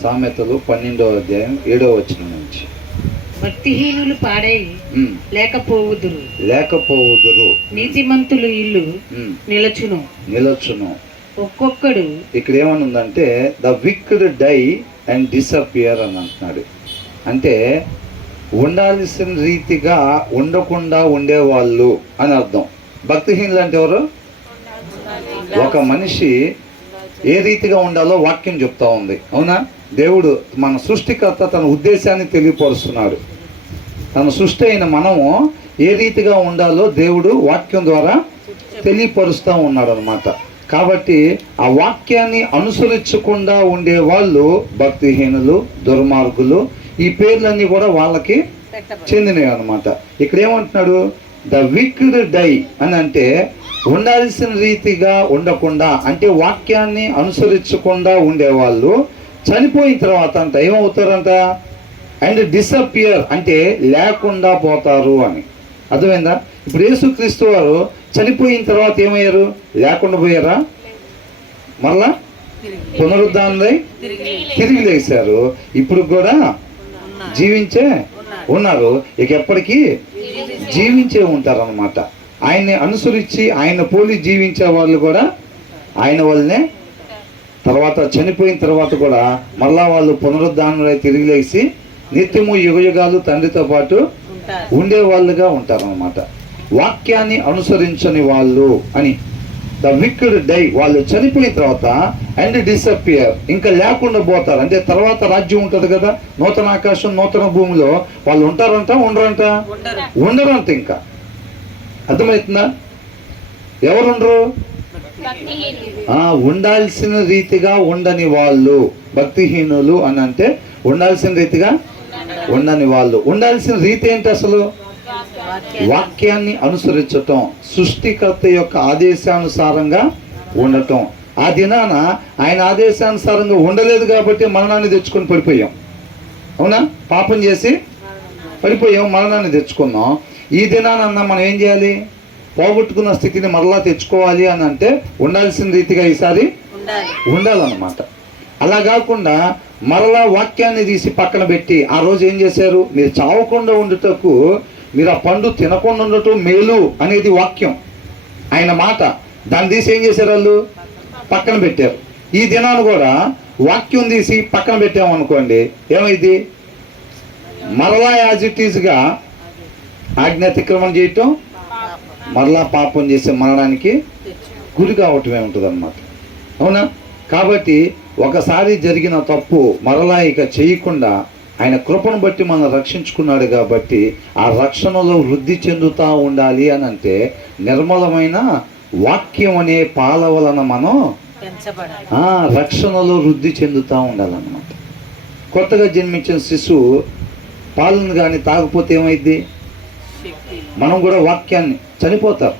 సామెతలు 12వ అధ్యాయం 7వ వచనం నుంచి. భక్తిహీనులు పాడై లేకపోవుదురు, నీతిమంతులు ఇల్లు నిలచును. ఒక్కొక్కడు ఇక్కడ ఏమనుందంటే the wicked die and disappear అని అంటున్నాడు. అంటే ఉండాల్సిన రీతిగా ఉండకుండా ఉండేవాళ్ళు అని అర్థం. భక్తిహీనులు అంటే ఎవరు? ఒక మనిషి ఏ రీతిగా ఉండాలో వాక్యం చెప్తా ఉంది, అవునా? దేవుడు మన సృష్టికర్త తన ఉద్దేశాన్ని తెలియపరుస్తున్నాడు. తన సృష్టి అయిన మనము ఏ రీతిగా ఉండాలో దేవుడు వాక్యం ద్వారా తెలియపరుస్తూ ఉన్నాడు అన్నమాట. కాబట్టి ఆ వాక్యాన్ని అనుసరించకుండా ఉండే వాళ్ళు భక్తిహీనులు, దుర్మార్గులు, ఈ పేర్లన్నీ కూడా వాళ్ళకి చెందినవి అన్నమాట. ఇక్కడ ఏమంటున్నాడు? ద విక్డ్ డై అని అంటే ఉండాల్సిన రీతిగా ఉండకుండా, అంటే వాక్యాన్ని అనుసరించకుండా ఉండేవాళ్ళు చనిపోయిన తర్వాత అంట ఏమవుతారంట? అండ్ డిసపియర్ అంటే లేకుండా పోతారు అని. అర్థమైందా? ఇప్పుడు యేసుక్రీస్తు వారు చనిపోయిన తర్వాత ఏమయ్యారు? లేకుండా పోయారా? మళ్ళా పునరుద్ధానమై తిరిగి లేచారు. ఇప్పుడు కూడా జీవించే ఉన్నారు. ఇక ఎప్పటికీ జీవించే ఉంటారు అన్నమాట. ఆయన్ని అనుసరించి ఆయన పోలి జీవించే వాళ్ళు కూడా ఆయన వల్లనే తర్వాత చనిపోయిన తర్వాత కూడా మళ్ళా వాళ్ళు పునరుద్ధానమై తిరిగి లేచి నిత్యము యుగయుగాలు తండ్రితో పాటు ఉండే వాళ్ళుగా ఉంటారన్నమాట. వాక్యాన్ని అనుసరించని వాళ్ళు అని. ద విక్డ్ డై, వాళ్ళు చనిపోయిన తర్వాత అండ్ డిసపియర్, ఇంకా లేకుండా పోతారు. అంటే తర్వాత రాజ్యం ఉంటుంది కదా, నూతన ఆకాశం నూతన భూమిలో వాళ్ళు ఉంటారంట, ఉండరంట. ఇంకా అర్థమవుతుందా? ఎవరుండరు? ఉండాల్సిన రీతిగా ఉండని వాళ్ళు భక్తిహీనులు అని అంటే ఉండాల్సిన రీతిగా ఉండని వాళ్ళు. ఉండాల్సిన రీతి ఏంటి అసలు? వాక్యాన్ని అనుసరించటం, సృష్టికర్త యొక్క ఆదేశానుసారంగా ఉండటం. ఆ దినాన ఆయన ఆదేశానుసారంగా ఉండలేదు కాబట్టి మరణాన్ని తెచ్చుకొని పడిపోయాం, అవునా? పాపం చేసి పడిపోయాం, మరణాన్ని తెచ్చుకున్నాం. ఈ దినానన్నా మనం ఏం చేయాలి? పోగొట్టుకున్న స్థితిని మరలా తెచ్చుకోవాలి అని అంటే ఉండాల్సిన రీతిగా ఈసారి ఉండాలన్నమాట. అలా కాకుండా మరలా వాక్యాన్ని తీసి పక్కన పెట్టి ఆ రోజు ఏం చేశారు? మీరు చావకుండా ఉండుటకు మీరు ఆ పండు తినకుండా ఉండటం మేలు అనేది వాక్యం, ఆయన మాట. దాన్ని తీసి ఏం చేశారు? వాళ్ళు పక్కన పెట్టారు. ఈ దినాన్ని కూడా వాక్యం తీసి పక్కన పెట్టామనుకోండి, ఏమైంది? మరలా యాజ్ ఇట్ ఈజ్గా ఆజ్ఞాతిక్రమణ చేయటం, మరలా పాపం చేసే మరణానికి గురి కావటమే ఉంటుంది అన్నమాట, అవునా? కాబట్టి ఒకసారి జరిగిన తప్పు మరలా ఇక చేయకుండా ఆయన కృపను బట్టి మనం రక్షించుకున్నాడు కాబట్టి ఆ రక్షణలో వృద్ధి చెందుతూ ఉండాలి అని అంటే నిర్మలమైన వాక్యం అనే పాల వలన మనం రక్షణలో వృద్ధి చెందుతూ ఉండాలన్నమాట. కొత్తగా జన్మించిన శిశువు పాలను కానీ తాగపోతే ఏమైంది? మనం కూడా వాక్యాన్ని చనిపోతారు,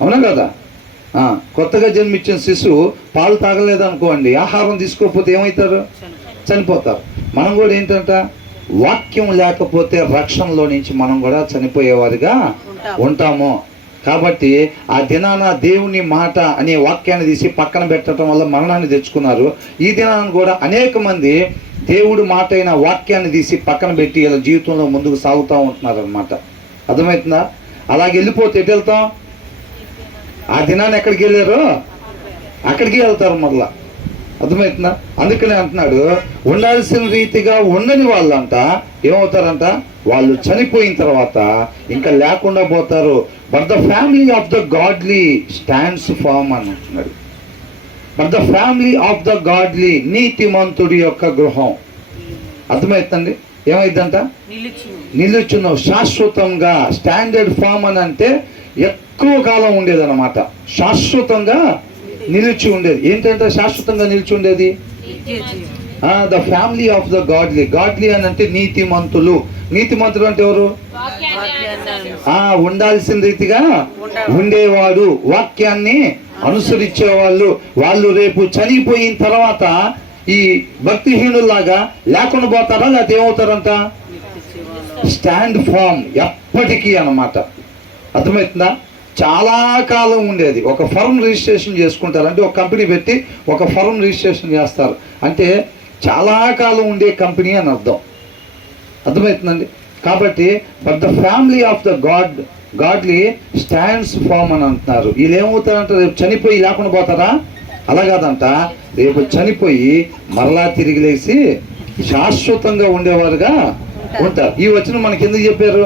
అవునా కదా? కొత్తగా జన్మించిన శిశువు పాలు తాగలేదనుకోండి, ఆహారం తీసుకోకపోతే ఏమవుతారు? చనిపోతారు. మనం కూడా ఏంటంట? వాక్యం లేకపోతే రక్షణలో నుంచి మనం కూడా చనిపోయేవారిగా ఉంటాము. కాబట్టి ఆ దినాన దేవుని మాట అనే వాక్యాన్ని తీసి పక్కన పెట్టడం వల్ల మరణాన్ని తెచ్చుకున్నారు. ఈ దినాన్ని కూడా అనేక మంది దేవుడు మాట అయిన వాక్యాన్ని తీసి పక్కన పెట్టి ఇలా జీవితంలో ముందుకు సాగుతూ ఉంటున్నారు అన్నమాట. అర్థమవుతుందా? అలాగే వెళ్ళిపోతే ఎటు వెళ్తాం? ఆ దినాన్ని ఎక్కడికి వెళ్ళారో అక్కడికి వెళ్తారు మళ్ళా. అర్థమవుతుందా? అందుకనే అంటున్నాడు ఉండాల్సిన రీతిగా ఉండని వాళ్ళంట ఏమవుతారంట? వాళ్ళు చనిపోయిన తర్వాత ఇంకా లేకుండా పోతారు. But the family of the godly stands firm అని అంటున్నాడు. But the family of the godly, నీతిమంతుడి యొక్క గృహం. అర్థమవుతుంది? ఏమైందంట? నిలుచును, శాశ్వతంగా. స్టాండర్డ్ ఫామ్ అని అంటే ఎక్కువ కాలం ఉండేదన్నమాట, శాశ్వతంగా నిలిచి ఉండేది. ఏంటంటే శాశ్వతంగా నిలిచి ఉండేది the family of the godly. Godly అని అంటే నీతిమంతులు. నీతిమంతులు అంటే ఎవరు? ఉండాల్సిన రీతిగా ఉండేవాడు, వాక్యాన్ని అనుసరించేవాళ్ళు. వాళ్ళు రేపు చనిపోయిన తర్వాత ఈ భక్తిహీనులాగా లేకుండా పోతారా? లేకపోతే ఏమవుతారంట? స్టాండ్ ఫామ్ ఎప్పటికీ అన్నమాట. అర్థమవుతుందా? చాలా కాలం ఉండేది. ఒక ఫర్మ్ రిజిస్ట్రేషన్ చేసుకుంటారు, అంటే ఒక కంపెనీ పెట్టి ఒక ఫర్మ్ రిజిస్ట్రేషన్ చేస్తారు. అంటే చాలా కాలం ఉండే కంపెనీ అని అర్థం. అర్థమవుతుందండి. కాబట్టి but the family of the godly stands firm అని అంటున్నారు. వీళ్ళు ఏమవుతారంటే రేపు చనిపోయి లేకుండా పోతారా? అలా కాదంట, రేపు చనిపోయి మరలా తిరిగి లేచి శాశ్వతంగా ఉండేవారుగా ఉంటారు. ఈ వచనం మనకి ఎందుకు చెప్పారు?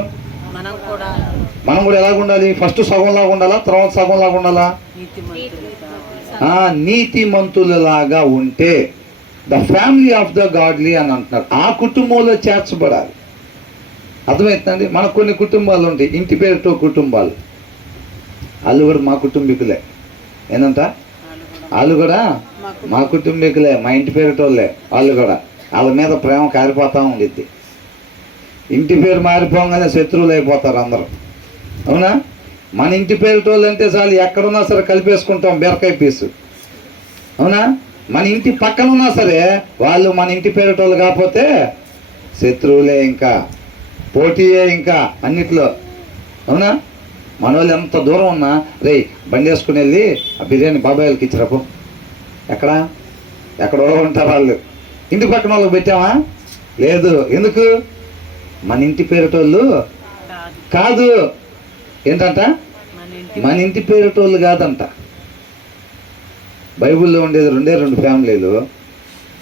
మనం కూడా ఎలాగ ఉండాలి? ఫస్ట్ సగంలాగా ఉండాలా, తర్వాత సగంలాగా ఉండాలా? నీతిమంతులలాగా ఉంటే the family of the godly అని అంటున్నారు. ఆ కుటుంబంలో చేర్చబడాలి. అర్థమవుతుందండి. మనకు కొన్ని కుటుంబాలు ఉంటాయి, ఇంటి పేరుతో కుటుంబాలు. వాళ్ళు కూడా మా కుటుంబీకులే. ఏంటంట? వాళ్ళు కూడా మా కుటుంబీకులే, మా ఇంటి పేరుటోళ్ళే. వాళ్ళు కూడా వాళ్ళ మీద ప్రేమ కారిపోతూ ఉండిద్ది. ఇంటి పేరు మారిపోగానే శత్రువులు అయిపోతారు అందరూ. అవునా? మన ఇంటి పేరుటోళ్ళు అంటే చాలు, ఎక్కడున్నా సరే కలిపేసుకుంటాం బీరకాయ పీసు. అవునా? మన ఇంటి పక్కన ఉన్నా సరే వాళ్ళు మన ఇంటి పేరుటోళ్ళు కాకపోతే శత్రువులే, ఇంకా పోటీయే ఇంకా అన్నిట్లో. అవునా? మన వాళ్ళు ఎంత దూరం ఉన్నా, రే బండి వేసుకుని వెళ్ళి ఆ బిర్యానీ బాబాయిలకి ఇచ్చిరాపు. ఎక్కడో ఉంటారు వాళ్ళు. ఇంటి పక్కన వాళ్ళకి పెట్టామా? లేదు. ఎందుకు? మన ఇంటి పేరుటోళ్ళు కాదు. ఏంటంట? మన ఇంటి పేరుటోళ్ళు కాదంట. బైబిల్లో ఉండేది రెండు ఫ్యామిలీలు.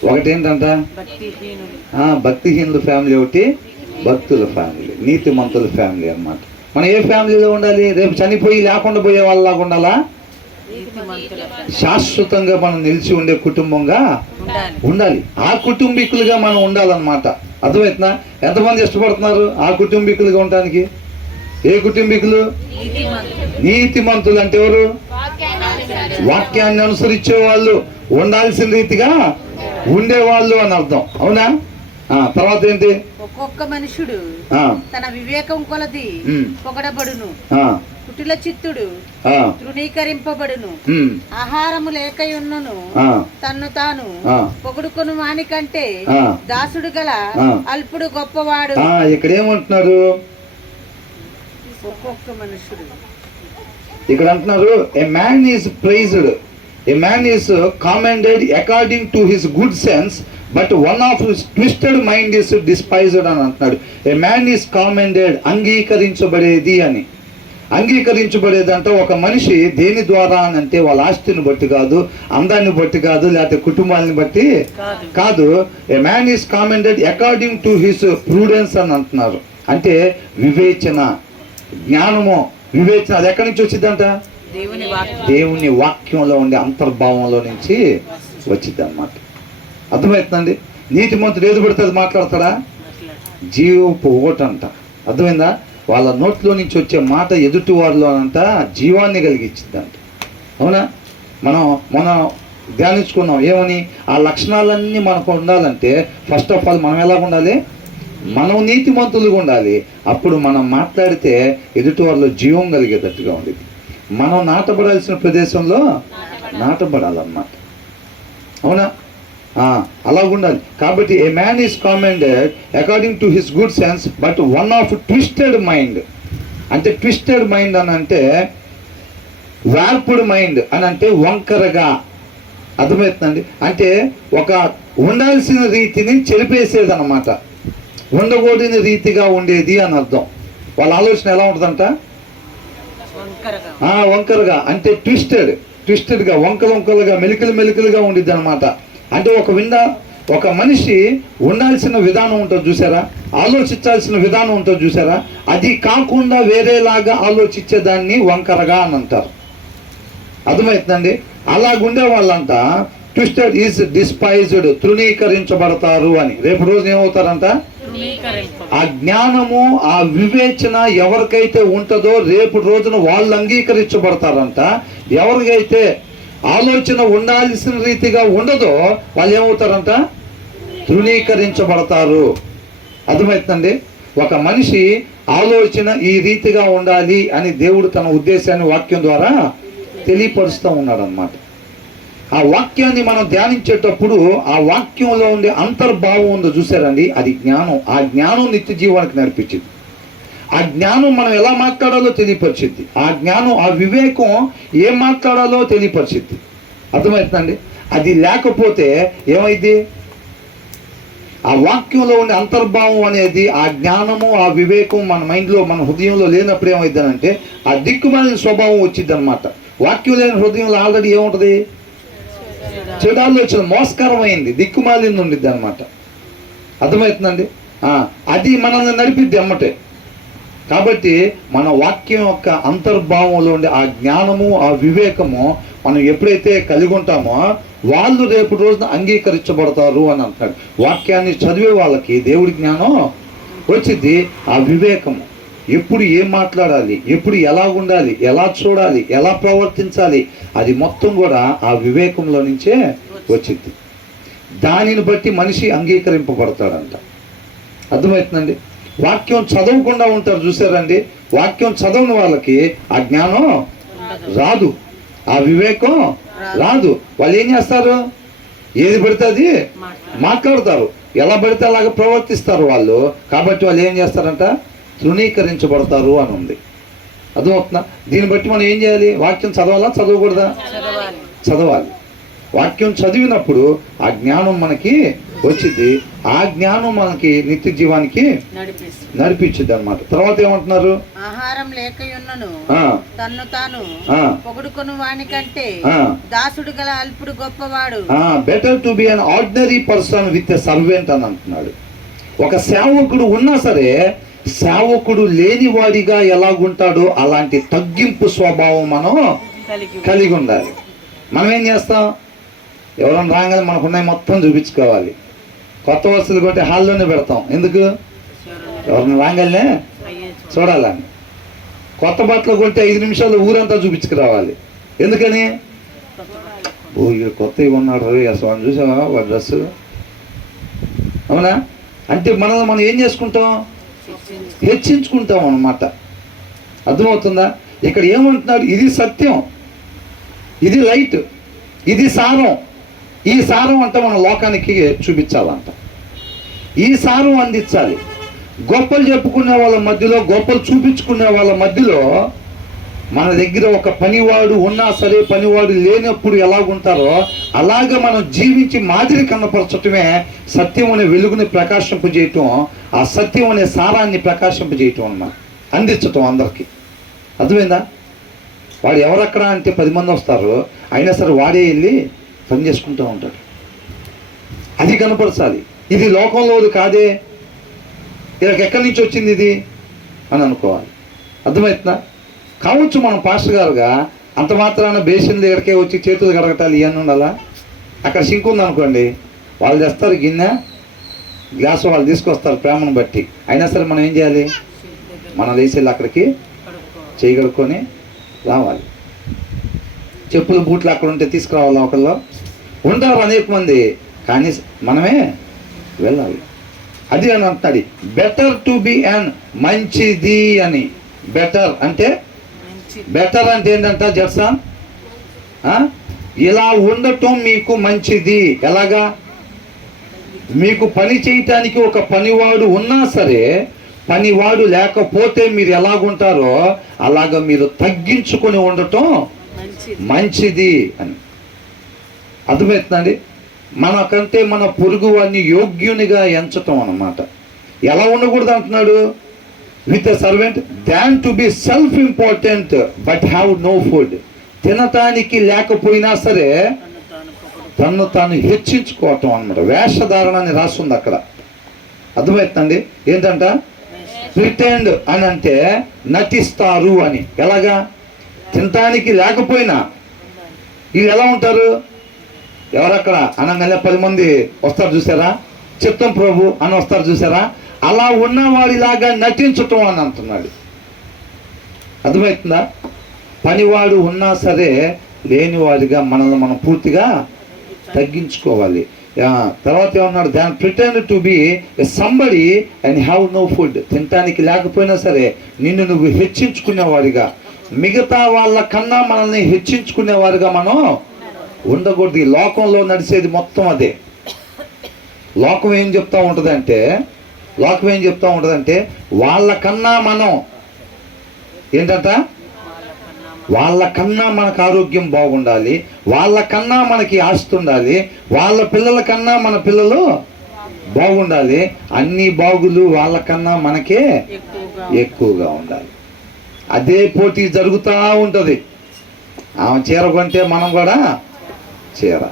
ఒకటి ఏంటంట? భక్తిహీనుల ఫ్యామిలీ, ఒకటి భక్తుల ఫ్యామిలీ, నీతిమంతుల ఫ్యామిలీ అన్నమాట. మనం ఏ ఫ్యామిలీలో ఉండాలి? రేపు చనిపోయి లేకుండా పోయే వాళ్ళలాగా ఉండాలా? శాశ్వతంగా మనం నిలిచి ఉండే కుటుంబంగా ఉండాలి. ఆ కుటుంబీకులుగా మనం ఉండాలన్నమాట. అర్థమవుతుందా? ఎంతమంది ఇష్టపడుతున్నారు ఆ కుటుంబీకులుగా ఉండడానికి? ఏ కుటుంబీకులు? నీతిమంతులు అంటే ఎవరు? వాక్యాన్ని అనుసరించే వాళ్ళు, ఉండాల్సిన రీతిగా ఉండేవాళ్ళు అని అర్థం. అవునా? తర్వాత ఏంటి? ఒక్కొక్క మనుషుడు తన వివేకం కొలది పొగడబడును, కుటిల చిత్తుడు తృణీకరింపబడును, ఆహారము లేకయున్నను తన్ను తాను పొగుడుకొను వాని కంటే దాసుడు గల అల్పుడు గొప్పవాడు. ఇక్కడ ఏమంటున్నారు? ఒక్కొక్క మనుషుడు. ఇక్కడ అంటున్నారు, a man is praised, a man is commended according to his good sense, but one of his twisted mind is despised అని అంటున్నాడు. ఏ మ్యాన్ ఈజ్ కామెండెడ్, అంగీకరించబడేది అని. అంగీకరించబడేది అంటే ఒక మనిషి దేని ద్వారా అని అంటే వాళ్ళ ఆస్తిని బట్టి కాదు, అందాన్ని బట్టి కాదు, లేకపోతే కుటుంబాన్ని బట్టి కాదు. A man is commended according to his prudence అని అంటున్నారు. అంటే వివేచన, జ్ఞానము, వివేచన అది ఎక్కడి నుంచి వచ్చిందంట? దేవుని వాక్యంలో ఉండే అంతర్భావంలో నుంచి వచ్చింది అన్నమాట. అర్థమవుతుందండి. నీతిమంతుడు ఏది పడితే అది మాట్లాడతాడా? జీవపు ఓటంట. అర్థమైందా? వాళ్ళ నోట్లో నుంచి వచ్చే మాట ఎదుటి వారిలో అంట జీవాన్ని కలిగించిందంట. అవునా? మనం ధ్యానించుకున్నాం ఏమని? ఆ లక్షణాలన్నీ మనకు ఉండాలంటే ఫస్ట్ ఆఫ్ ఆల్ మనం ఎలా ఉండాలి? మనం నీతిమంతులుగా ఉండాలి. అప్పుడు మనం మాట్లాడితే ఎదుటి వారిలో జీవం కలిగేటట్టుగా ఉండేది. మనం నాటబడాల్సిన ప్రదేశంలో నాటబడాలన్నమాట. అవునా? అలా ఉండాలి. కాబట్టి a man is commended according to his good sense, but one of twisted mind. అంటే ట్విస్టెడ్ మైండ్ అని అంటే వార్పుడ్ మైండ్ అని అంటే వంకరగా. అర్థమవుతుందండి. అంటే ఒక ఉండాల్సిన రీతిని చెరిపేసేది అన్నమాట. ఉండకూడని రీతిగా ఉండేది అని అర్థం. వాళ్ళ ఆలోచన ఎలా ఉంటుందంట? వంకరగా. అంటే ట్విస్టెడ్గా, వంకలుగా, మెలికలుగా ఉండిద్ది అనమాట. అంటే ఒక మనిషి ఉండాల్సిన విధానం ఉంటుంది చూసారా, ఆలోచించాల్సిన విధానం ఉంటుంది చూసారా, అది కాకుండా వేరేలాగా ఆలోచించేదాన్ని వంకరగా అని అంటారు. అర్థమవుతుందండి. అలాగుండే వాళ్ళంతా ట్విస్టెడ్ ఈజ్ డిస్పైజ్డ్, తృణీకరించబడతారు అని. రేపు రోజు ఏమవుతారంట? ఆ జ్ఞానము, ఆ వివేచన ఎవరికైతే ఉంటుందో రేపు రోజున వాళ్ళు అంగీకరించబడతారంట. ఎవరికైతే ఆలోచన ఉండాల్సిన రీతిగా ఉండదో వాళ్ళు ఏమవుతారంట? తృణీకరించబడతారు. అర్థమవుతుందండి. ఒక మనిషి ఆలోచన ఈ రీతిగా ఉండాలి అని దేవుడు తన ఉద్దేశాన్ని వాక్యం ద్వారా తెలియపరుస్తూ ఉన్నాడు అన్నమాట. ఆ వాక్యాన్ని మనం ధ్యానించేటప్పుడు ఆ వాక్యంలో ఉండే అంతర్భావం ఉందో చూసారండి, అది జ్ఞానం. ఆ జ్ఞానం నిత్య జీవానికి నడిపించింది. ఆ జ్ఞానం మనం ఎలా మాట్లాడాలో తెలియపరిచిద్ది. ఆ జ్ఞానం, ఆ వివేకం ఏం మాట్లాడాలో తెలియపరిచిద్ది. అర్థమవుతుందండి. అది లేకపోతే ఏమైంది? ఆ వాక్యంలో ఉండే అంతర్భావం అనేది, ఆ జ్ఞానము, ఆ వివేకం మన మైండ్లో, మన హృదయంలో లేనప్పుడు ఏమైందనంటే ఆ దిక్కుమాలిన స్వభావం వచ్చింది అనమాట. వాక్యం లేని హృదయంలో ఆల్రెడీ ఏముంటుంది? చెడు ఆలోచన, మోసకరమైంది, దిక్కుమాలింది ఉండిద్ది అనమాట. అర్థమవుతుందండి? అది మనల్ని నడిపిద్ది అమ్మటే. కాబట్టి మన వాక్యం యొక్క అంతర్భావంలో ఉండే ఆ జ్ఞానము, ఆ వివేకము మనం ఎప్పుడైతే కలిగి ఉంటామో వాళ్ళు రేపు రోజున అంగీకరించబడతారు అని అంటాడు. వాక్యాన్ని చదివే వాళ్ళకి దేవుడి జ్ఞానం వచ్చింది. ఆ వివేకము, ఎప్పుడు ఏం మాట్లాడాలి, ఎప్పుడు ఎలా ఉండాలి, ఎలా చూడాలి, ఎలా ప్రవర్తించాలి, అది మొత్తం కూడా ఆ వివేకంలో నుంచే వచ్చింది. దానిని బట్టి మనిషి అంగీకరింపబడతాడంట. అర్థమవుతుందండి? వాక్యం చదవకుండా ఉంటారు చూసారండి, వాక్యం చదవని వాళ్ళకి ఆ జ్ఞానం రాదు, ఆ వివేకం రాదు. వాళ్ళు ఏం చేస్తారు? ఏది పడితే అది మాట్లాడతారు, ఎలా పడితే అలాగ ప్రవర్తిస్తారు వాళ్ళు. కాబట్టి వాళ్ళు ఏం చేస్తారంట? తృణీకరించబడతారు అని ఉంది. అర్థమవుతుందా? దీన్ని బట్టి మనం ఏం చేయాలి? వాక్యం చదవాలా, చదవకూడదా? చదవాలి. వాక్యం చదివినప్పుడు ఆ జ్ఞానం మనకి వచ్చింది. ఆ జ్ఞానం మనకి నిత్య జీవానికి నడిపించింది అనమాట. తర్వాత ఏమంటున్నారు? ఆహారం లేకయున్నను తన్ను తాను పొగుడుకొను వానికంటే దాసుడు గల అల్పుడు గొప్పవాడు. Better to be an ordinary person with a servant అని అంటున్నాడు. ఒక సేవకుడు ఉన్నా సరే సేవకుడు లేనివాడిగా ఎలాగుంటాడో అలాంటి తగ్గింపు స్వభావం మనం కలిగి ఉండాలి. మనం ఏం చేస్తాం? ఎవరైనా రాగానే మనకున్నాయి మొత్తం చూపించుకోవాలి. కొత్త వస్తువులు కొట్టి హాల్లోనే పెడతాం. ఎందుకు? ఎవరిని రాగానే చూడాలని. కొత్త బట్టలు కొట్టి 5 నిమిషాలు ఊరంతా చూపించుకురావాలి. ఎందుకని? ఓ ఇక్కడ కొత్తగా ఉన్నాడు అసలు చూసావా వాడి డ్రెస్సు, అవునా? అంటే మనల్ని మనం ఏం చేసుకుంటాం? హెచ్చించుకుంటాం అన్నమాట. అర్థమవుతుందా? ఇక్కడ ఏమంటున్నాడు? ఇది సత్యం, ఇది లైట్, ఇది సారం. ఈ సారం అంటే మన లోకానికి చూపించాలంట. ఈ సారం అందించాలి. గొప్పలు చెప్పుకునే వాళ్ళ మధ్యలో, గొప్పలు చూపించుకునే వాళ్ళ మధ్యలో మన దగ్గర ఒక పనివాడు ఉన్నా సరే, పనివాడు లేనప్పుడు ఎలాగుంటారో అలాగే మనం జీవించి మాదిరి కనపరచటమే సత్యం అనే వెలుగుని ప్రకాశింపజేయటం, ఆ సత్యం అనే సారాన్ని ప్రకాశింపజేయటం అన్నమాట, అందించటం అందరికీ. అర్థమైందా? వాడు ఎవరక్కడ అంటే 10 మంది వస్తారు, అయినా సరే వాడే వెళ్ళి పని చేసుకుంటూ ఉంటాడు. అది కనపరచాలి. ఇది లోకంలోది కాదే, ఇక్కడికి ఎక్కడి నుంచి వచ్చింది ఇది అని అనుకోవాలి. అర్థమవుతుందా? కావచ్చు మనం పాస్టర్ గారుగా అంత మాత్రాన బేసిన్ దగ్గరకే వచ్చి చేతులు కడగటాలి ఇవన్నీ ఉండాలా? అక్కడ సింక్ ఉందనుకోండి, వాళ్ళు తెస్తారు గిన్నె గ్లాసు, వాళ్ళు తీసుకొస్తారు ప్రేమను బట్టి. అయినా సరే మనం ఏం చేయాలి? మనం లేచి అక్కడికి చేయి కడుక్కొని రావాలి. చెప్పులు బూట్లు అక్కడ ఉంటే తీసుకురావాలి. ఒకళ్ళు ఉంటారు అనేక మంది, కానీ మనమే వెళ్ళాలి. అది అని అంటున్నాడు. బెటర్ టు బి అన్, మంచిది అని. బెటర్ అంటే ఏంటంట జర్సాన్? ఇలా ఉండటం మీకు మంచిది. ఎలాగా? మీకు పని చేయటానికి ఒక పనివాడు ఉన్నా సరే, పనివాడు లేకపోతే మీరు ఎలాగుంటారో అలాగ మీరు తగ్గించుకొని ఉండటం మంచిది అని. అర్థమవుతుందండి? మనకంటే మన పొరుగు వాడిని యోగ్యునిగా ఎంచటం అన్నమాట. ఎలా ఉండకూడదు అంటున్నాడు? With a servant than to be self important but have no food. తినటానికి లేకపోయినా సరే తను తాను హెచ్చించుకోవటం అన్నమాట. వేషధారణ అని రాస్తుంది అక్కడ. అర్థమవుతుందండి? ఏంటంట? ప్రిటెండ్ అని అంటే నటిస్తారు అని. ఎలాగా? తినటానికి లేకపోయినా వీళ్ళు ఎలా ఉంటారు? ఎవరక్కడ అనగానే 10 మంది వస్తారు చూసారా, చెప్తాం ప్రభు అని వస్తారు చూసారా, అలా ఉన్నవాడిలాగా నటించటం అని అంటున్నాడు. అర్థమవుతుందా? పనివాడు ఉన్నా సరే లేనివాడిగా మనల్ని మనం పూర్తిగా తగ్గించుకోవాలి. తర్వాత ఏమన్నాడు? Than pretend to be somebody and have no food. తినటానికి లేకపోయినా సరే నిన్ను నువ్వు హెచ్చించుకునేవాడిగా, మిగతా వాళ్ళ కన్నా మనల్ని హెచ్చించుకునేవారుగా మనం ఉండకూడదు. ఈ లోకంలో నడిచేది మొత్తం అదే. లోకం ఏం చెప్తా ఉంటుందంటే వాళ్ళకన్నా మనం ఏంటంట? వాళ్ళకన్నా మనకు ఆరోగ్యం బాగుండాలి, వాళ్ళకన్నా మనకి ఆస్తి ఉండాలి, వాళ్ళ పిల్లల కన్నా మన పిల్లలు బాగుండాలి. అన్ని బాగులు వాళ్ళకన్నా మనకే ఎక్కువగా ఎక్కువగా ఉండాలి. అదే పోటీ జరుగుతూ ఉంటుంది. ఆమె చీర కొంటే మనం కూడా చీర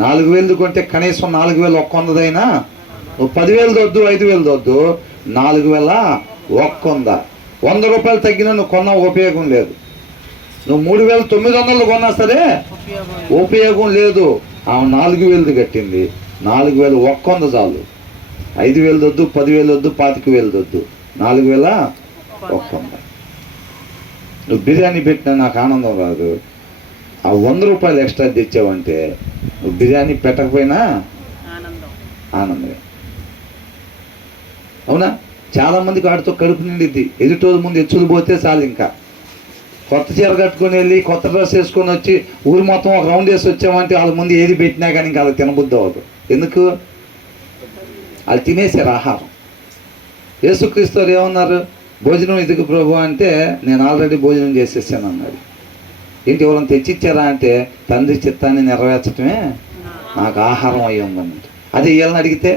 4,000 కొంటే కనీసం 4,000 100 నువ్వు 10,000 వద్దు 5,000 వద్దు 4,100. 100 రూపాయలు తగ్గినా నువ్వు కొన్న ఉపయోగం లేదు. నువ్వు 3,900 కొన్నా సరే ఉపయోగం ఉపయోగం లేదు. ఆమె 4,000 కట్టింది. 4,100 చాలు. 5,000 వద్దు 10,000 వద్దు 25,000 వద్దు 4,100. నువ్వు బిర్యానీ పెట్టినా నాకు ఆనందం రాదు. ఆ 100 రూపాయలు ఎక్స్ట్రా తెచ్చావంటే నువ్వు బిర్యానీ పెట్టకపోయినా ఆనందం ఆనందమే. అవునా? చాలామందికి వాటితో కడుపు నిండిద్ది. ఎదుటోళ్ళ ముందు ఎచ్చులు పోతే చాలు. ఇంకా కొత్త చీర కట్టుకొని వెళ్ళి కొత్త డ్రెస్ వేసుకొని వచ్చి ఊరు మొత్తం ఒక రౌండ్ వేసి వచ్చామంటే వాళ్ళ ముందు ఏది పెట్టినా కానీ ఇంకా వాళ్ళకి తినబుద్ధి అవ్వదు. ఎందుకు? వాళ్ళు తినేసారు ఆహారం. యేసుక్రీస్తు వారు ఏమన్నారు? భోజనం ఇదిగు ప్రభు అంటే నేను ఆల్రెడీ భోజనం చేసేసాను అన్నాడు. ఏంటి ఎవరైనా తెచ్చిచ్చారా అంటే తండ్రి చిత్తాన్ని నెరవేర్చడమే నాకు ఆహారం అయ్యి ఉందన్నట్టు. అదే ఇవ్వాలని అడిగితే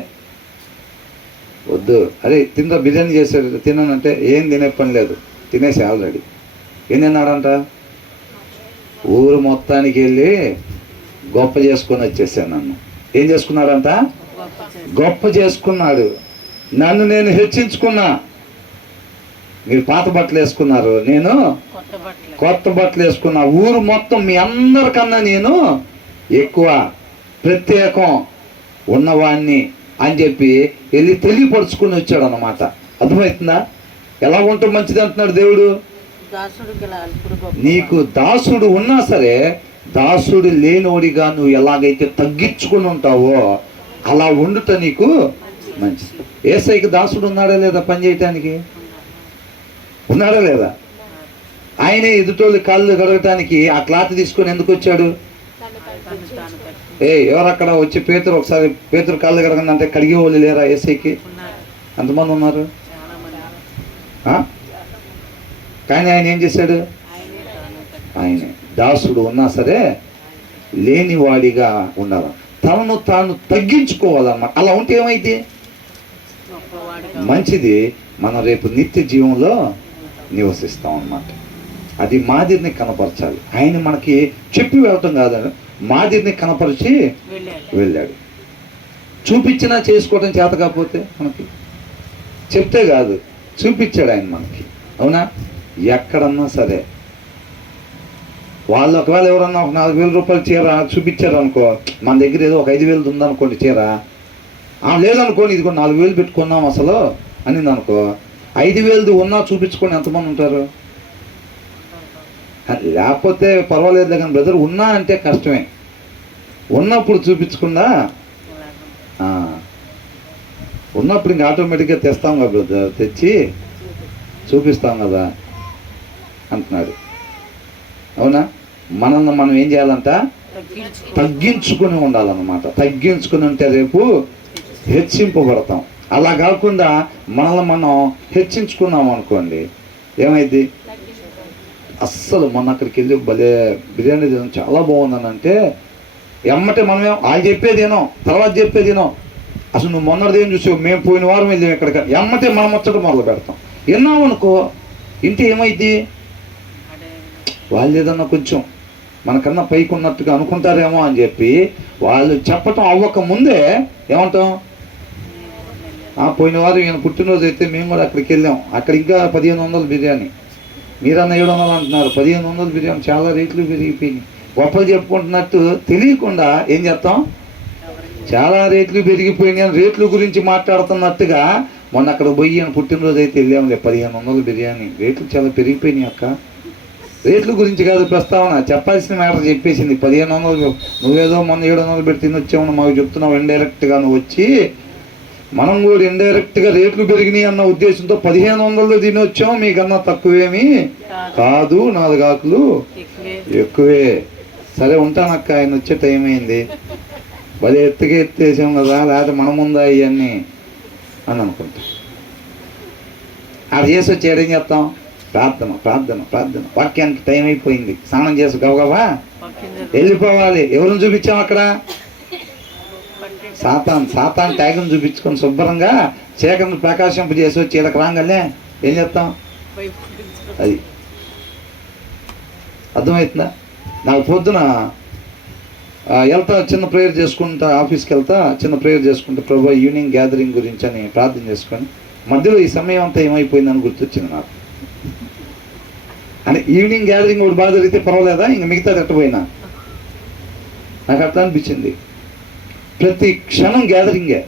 వద్దు, అరే తిందా బిర్యానీ చేశాడు తిన్నానంటే ఏం తినే పని లేదు, తినేసి ఆల్రెడీ. ఏం తిన్నాడంట? ఊరు మొత్తానికి వెళ్ళి గొప్ప చేసుకొని వచ్చేసాను. నన్ను ఏం చేసుకున్నాడంట? గొప్ప చేసుకున్నాడు. నన్ను నేను హెచ్చించుకున్నా. మీరు పాత బట్టలు వేసుకున్నారు, నేను కొత్త బట్టలు వేసుకున్నా. ఊరు మొత్తం మీ అందరికన్నా నేను ఎక్కువ ప్రత్యేకం ఉన్నవాణ్ణి అని చెప్పి వెళ్ళి తెలియపరుచుకుని వచ్చాడు అన్నమాట. అర్థమవుతుందా? ఎలా ఉంటే మంచిది అంటున్నాడు దేవుడు. దాసుడు గల అల్పుడు గొప్ప నీకు దాసుడు ఉన్నా సరే దాసుడు లేనోడిగా నువ్వు ఎలాగైతే తగ్గించుకుని ఉంటావో అలా ఉండుట నీకు మంచిది. యేసయ్యకి దాసుడు ఉన్నాడా లేదా పని చేయటానికి? ఉన్నాడా లేదా? ఆయనే ఎదుటోళ్ళు కాళ్ళు కడగటానికి ఆ క్లాత్ తీసుకొని ఎందుకు వచ్చాడు? ఎవరక్కడ వచ్చి పేతురు ఒకసారి పేతురు కాళ్ళు కడగండి అంటే కడిగే వాళ్ళు లేరా యేసయ్యకి? ఎంతమంది ఉన్నారు? కానీ ఆయన ఏం చేశాడు? ఆయన దాసుడు ఉన్నా సరే లేనివాడిగా ఉండాలి. తనను తాను తగ్గించుకోవాలన్నమాట. అలా ఉంటే ఏమైంది? మంచిది. మనం రేపు నిత్య జీవంలో నివసిస్తాం అన్నమాట. అది మాదిరిని కనపరచాలి. ఆయన మనకి చెప్పి వెళ్ళటం కాదు, మాదిరిని కనపరిచి వెళ్ళాడు. చూపించినా చేసుకోవడం చేత కాకపోతే మనకి చెప్తే కాదు, చూపించాడు ఆయన మనకి. అవునా? ఎక్కడన్నా సరే వాళ్ళు ఒకవేళ ఎవరన్నా ఒక 4,000 రూపాయలు చీర చూపించారు అనుకో, మన దగ్గర ఏదో ఒక 5,000 ఉందనుకోండి చీర, లేదనుకోండి ఇదిగో 4,000 పెట్టుకున్నాం అసలు అనింది అనుకో, 5,000 ఉన్నా చూపించుకొని ఎంతమంది ఉంటారు? లేకపోతే పర్వాలేదు కానీ బ్రదర్ ఉన్నా అంటే కష్టమే. ఉన్నప్పుడు చూపించకుండా ఉన్నప్పుడు ఇంక ఆటోమేటిక్గా తెస్తాం కదా బ్రదర్, తెచ్చి చూపిస్తాం కదా అంటున్నాడు. అవునా? మనల్ని మనం ఏం చేయాలంట? తగ్గించుకుని ఉండాలన్నమాట. తగ్గించుకుని ఉంటే రేపు హెచ్చింపబడతాం. అలా కాకుండా మనల్ని మనం హెచ్చించుకున్నాం అనుకోండి ఏమైంది? అస్సలు మొన్న అక్కడికి వెళ్ళి భలే బిర్యానీ తిన్నాం, చాలా బాగుందని అంటే ఎమ్మటే మనమేం ఆయన చెప్పేదేనో తర్వాత చెప్పేదేనో. అసలు నువ్వు మొన్నటిదేం చూసావు, మేము పోయిన వారం వెళ్ళాం ఎక్కడికి, ఎమ్మటే మనం వచ్చట మొదలు పెడతాం. విన్నాం అనుకో, ఇంటి ఏమైంది? వాళ్ళు ఏదన్నా కొంచెం మనకన్నా పైకి ఉన్నట్టుగా అనుకుంటారేమో అని చెప్పి వాళ్ళు చెప్పటం అవ్వక ముందే ఏమంటాం? పోయిన వారు ఈయన పుట్టినరోజు అయితే మేము కూడా అక్కడికి వెళ్ళాం, అక్కడ ఇంకా 1,500 బిర్యానీ, మీరన్నా 700 అంటున్నారు. 1,500 బిర్యానీ, చాలా రేట్లు పెరిగిపోయినాయి. గొప్పలు చెప్పుకుంటున్నట్టు తెలియకుండా ఏం చేస్తాం? చాలా రేట్లు పెరిగిపోయినాయి అని రేట్ల గురించి మాట్లాడుతున్నట్టుగా మొన్న అక్కడ పోయి ఈయన పుట్టినరోజు అయితే వెళ్ళాములే 1,500 బిర్యానీ, రేట్లు చాలా పెరిగిపోయినాయి అక్క. రేట్ల గురించి కాదు ప్రస్తావన, చెప్పాల్సిన మ్యాటర్ చెప్పేసింది. 1,500 నువ్వేదో మొన్న 700 పెట్టి తినొచ్చామని మాకు చెప్తున్నావు. ఇండైరెక్ట్గా నువ్వు వచ్చి మనం కూడా ఇండైరెక్ట్గా రేట్లు పెరిగినాయి అన్న ఉద్దేశంతో 1,500 తినొచ్చాం, మీకన్నా తక్కువేమీ కాదు, 4 ఆకులు ఎక్కువే. సరే ఉంటానక్క, ఆయన వచ్చే టైం అయింది, భలే ఎత్తుగా ఎత్తేసాం కదా, లేకపోతే మన ముందా ఇవన్నీ అని అనుకుంటాం. అది చేసి వచ్చి ఏడేం చేస్తాం? ప్రార్థన ప్రార్థన ప్రార్థన. వాక్యానికి టైం అయిపోయింది, స్నానం చేసి గవగవా వెళ్ళిపోవాలి. ఎవరిని చూపించాం అక్కడ? సాతాన్ ట్యాగం చూపించుకొని శుభ్రంగా చీకటిని ప్రకాశింపజేసి వచ్చి ఈడకి రాగానే ఏం చెప్తాం? అది అర్థమవుతుందా? నాకు పొద్దున వెళ్తా చిన్న ప్రేయర్ చేసుకుంటా, ఆఫీస్కి వెళ్తా చిన్న ప్రేయర్ చేసుకుంటా, ప్రభు ఈవినింగ్ గ్యాదరింగ్ గురించి అని ప్రార్థన చేసుకొని మధ్యలో ఈ సమయం అంతా ఏమైపోయిందని గుర్తొచ్చింది నాకు. అంటే ఈవినింగ్ గ్యాదరింగ్ ఒకటి బాగా జరిగితే పర్వాలేదా, ఇంక మిగతా ఎట్టపోయినా నాకు అట్లా అనిపించింది. ప్రతి క్షణం గ్యాదరింగే,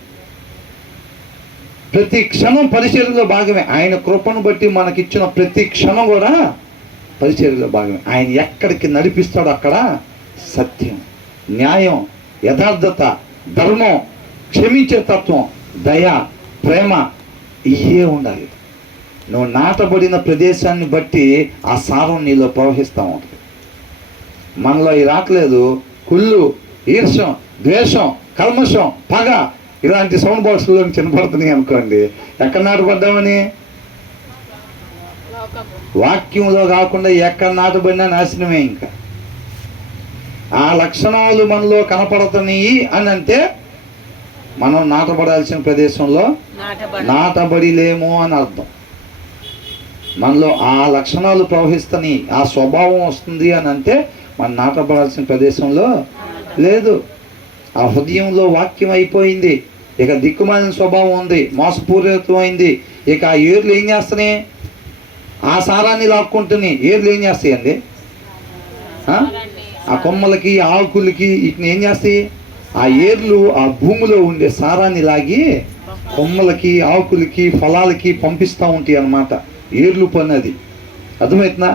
ప్రతి క్షణం పరిచర్యలో భాగమే. ఆయన కృపను బట్టి మనకిచ్చిన ప్రతి క్షణం కూడా పరిచర్యలో భాగమే. ఆయన ఎక్కడికి నడిపిస్తాడో అక్కడ సత్యం, న్యాయం, యథార్థత, ధర్మం, క్షమించే తత్వం, దయ, ప్రేమ ఇవే ఉండాలి. నువ్వు నాటబడిన ప్రదేశాన్ని బట్టి ఆ సారం నీలో ప్రవహిస్తూ ఉంటుంది. మనలో ఈ రావట్లేదు కుళ్ళు, ఈర్షం, ద్వేషం, కల్మషం, పగ ఇలాంటి సౌండ్ బాక్స్లో చిన్నపడుతున్నాయి అనుకోండి. ఎక్కడ నాటబడ్డామని? వాక్యంలో కాకుండా ఎక్కడ నాటబడినా నాశనమే. ఇంకా ఆ లక్షణాలు మనలో కనపడుతున్నాయి అని అంటే మనం నాటబడాల్సిన ప్రదేశంలో నాటబడి లేము అని అర్థం. మనలో ఆ లక్షణాలు ప్రవహిస్తున్నాయి, ఆ స్వభావం వస్తుంది అని అంటే మనం నాటబడాల్సిన ప్రదేశంలో లేదు. ఆ హృదయంలో వాక్యం అయిపోయింది, ఇక దిక్కుమాలిన స్వభావం ఉంది, మోసపూరితమైంది. ఇక ఆ ఏర్లు ఏం చేస్తున్నాయి? ఆ సారాన్ని లాక్కుంటున్నాయి. ఏర్లు ఏం చేస్తాయండి? ఆ కొమ్మలకి, ఆకులకి వీటిని ఏం చేస్తాయి? ఆ ఏర్లు ఆ భూమిలో ఉండే సారాన్ని లాగి కొమ్మలకి, ఆకులకి, ఫలాలకి పంపిస్తూ ఉంటాయి అన్నమాట. ఏర్లు పని అది. అర్థమవుతుందా?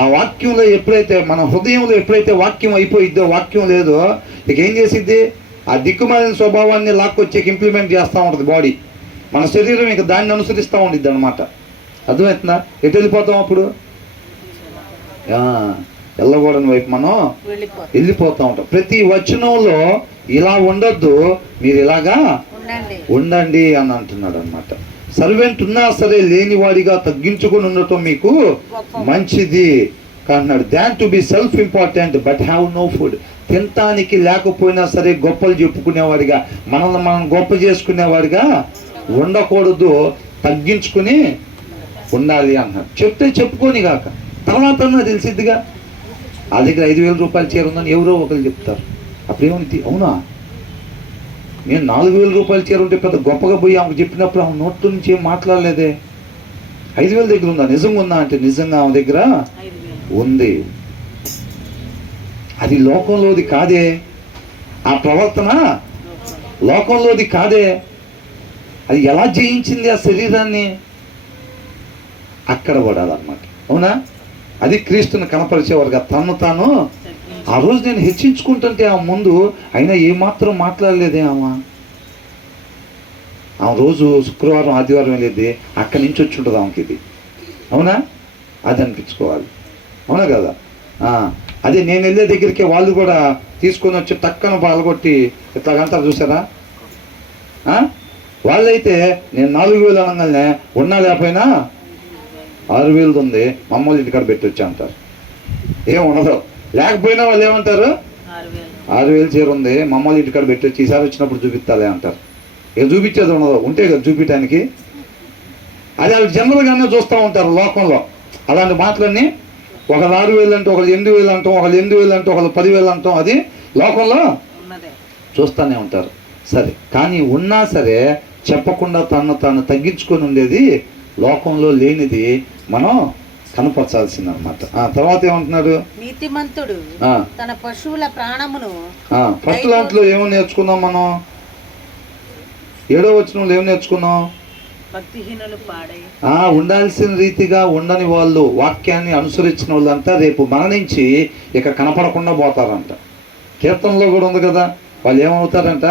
ఆ వాక్యంలో ఎప్పుడైతే మన హృదయంలో ఎప్పుడైతే వాక్యం అయిపోయిద్దో, వాక్యం లేదో, ఇక ఏం చేసిద్ది? ఆ దిక్కుమాలిన స్వభావాన్ని లాక్కొచ్చి ఇంప్లిమెంట్ చేస్తూ ఉంటుంది బాడీ. మన శరీరం ఇక దాన్ని అనుసరిస్తూ ఉండిద్ది అనమాట. అర్థమవుతుందా? ఎటు వెళ్ళిపోతాం అప్పుడు? వెళ్ళకూడని వైపు మనం వెళ్ళిపోతూ ఉంటాం. ప్రతి వచనంలో ఇలా ఉండొద్దు, మీరు ఇలాగా ఉండండి అని అంటున్నాడు అనమాట. సర్వెంట్ ఉన్నా సరే లేనివాడిగా తగ్గించుకొని ఉండటం మీకు మంచిది అంటున్నాడు. Than to be self important but have no food. తినటానికి లేకపోయినా సరే గొప్పలు చెప్పుకునేవాడిగా, మనల్ని మనం గొప్ప చేసుకునేవాడిగా ఉండకూడదు, తగ్గించుకుని ఉండాలి అన్నాడు. చెప్తే చెప్పుకొని కాక తర్వాత తెలిసిద్దిగా. ఆ దగ్గర 5,000 రూపాయలు చీర ఉందని ఎవరో ఒకరు చెప్తారు. అప్పుడేమని, అవునా నేను 4,000 రూపాయలు చీర ఉంటే పెద్ద గొప్పగా పోయి ఆమెకు చెప్పినప్పుడు ఆమె నోట్ల నుంచి ఏం మాట్లాడలేదే. 5,000 దగ్గర ఉందా? నిజంగా ఉందా అంటే నిజంగా ఆమె దగ్గర ఉంది. అది లోకంలోది కాదే, ఆ ప్రవర్తన లోకంలోది కాదే. అది ఎలా జయించింది ఆ శరీరాన్ని? అక్కడ పడాలన్నమాట. అవునా? అది క్రీస్తుని కనపరిచేవారుగా తను తాను. ఆ రోజు నేను హెచ్చించుకుంటుంటే ఆ ముందు అయినా ఏమాత్రం మాట్లాడలేదే ఆమె రోజు శుక్రవారం ఆదివారం వెళ్ళేది అక్కడి నుంచి వచ్చి ఉంటుంది ఆమెకి. ఇది అవునా? అది అనిపించుకోవాలి. అవునా కదా? అదే నేను వెళ్ళే దగ్గరికి వాళ్ళు కూడా తీసుకొని వచ్చి టక్కన పాల్గొట్టి ఇట్లాగంటారు చూసారా? వాళ్ళైతే నేను 4,000 అనగానే ఉన్నా లేకపోయినా 6,000 ఉంది, మమ్మల్ని ఇంటికాడ పెట్టి వచ్చి అంటారు. ఏం ఉండదు. లేకపోయినా వాళ్ళు ఏమంటారు? 6,000 చీర ఉంది, మమ్మల్ని ఇంటికాడ పెట్టి వచ్చి ఈసారి వచ్చినప్పుడు చూపిస్తాలే అంటారు. ఇక చూపించేది ఉండదు, ఉంటే కదా చూపించడానికి. అది వాళ్ళు జనరల్గానే చూస్తూ ఉంటారు లోకంలో. అలాంటి మాటలన్నీ ఒకళ్ళు 6,000 అంటాం, ఒకళ్ళు 8,000 అంటాం, ఒకళ్ళు 8,000 అంటాం, ఒకళ్ళు 10,000 అంటాం. అది లోకంలో చూస్తూనే ఉంటారు. సరే, కానీ ఉన్నా సరే చెప్పకుండా తాను తగ్గించుకొని ఉండేది లోకంలో లేనిది మనం కనపరచాల్సింది అనమాట. తర్వాత ఏమంటున్నాడు? నీతిమంతుడు తన పశువుల ప్రాణమును. ఫస్ట్ దాంట్లో ఏమో నేర్చుకున్నాం మనం? 7వ వచనంలో ఏం నేర్చుకున్నాం? భక్తిహీనులు పాడై ఉండాల్సిన రీతిగా ఉండని వాళ్ళు, వాక్యాన్ని అనుసరించిన వాళ్ళంతా రేపు మరణించి ఇక కనపడకుండా పోతారంట. కీర్తనలో కూడా ఉంది కదా, వాళ్ళు ఏమవుతారంట?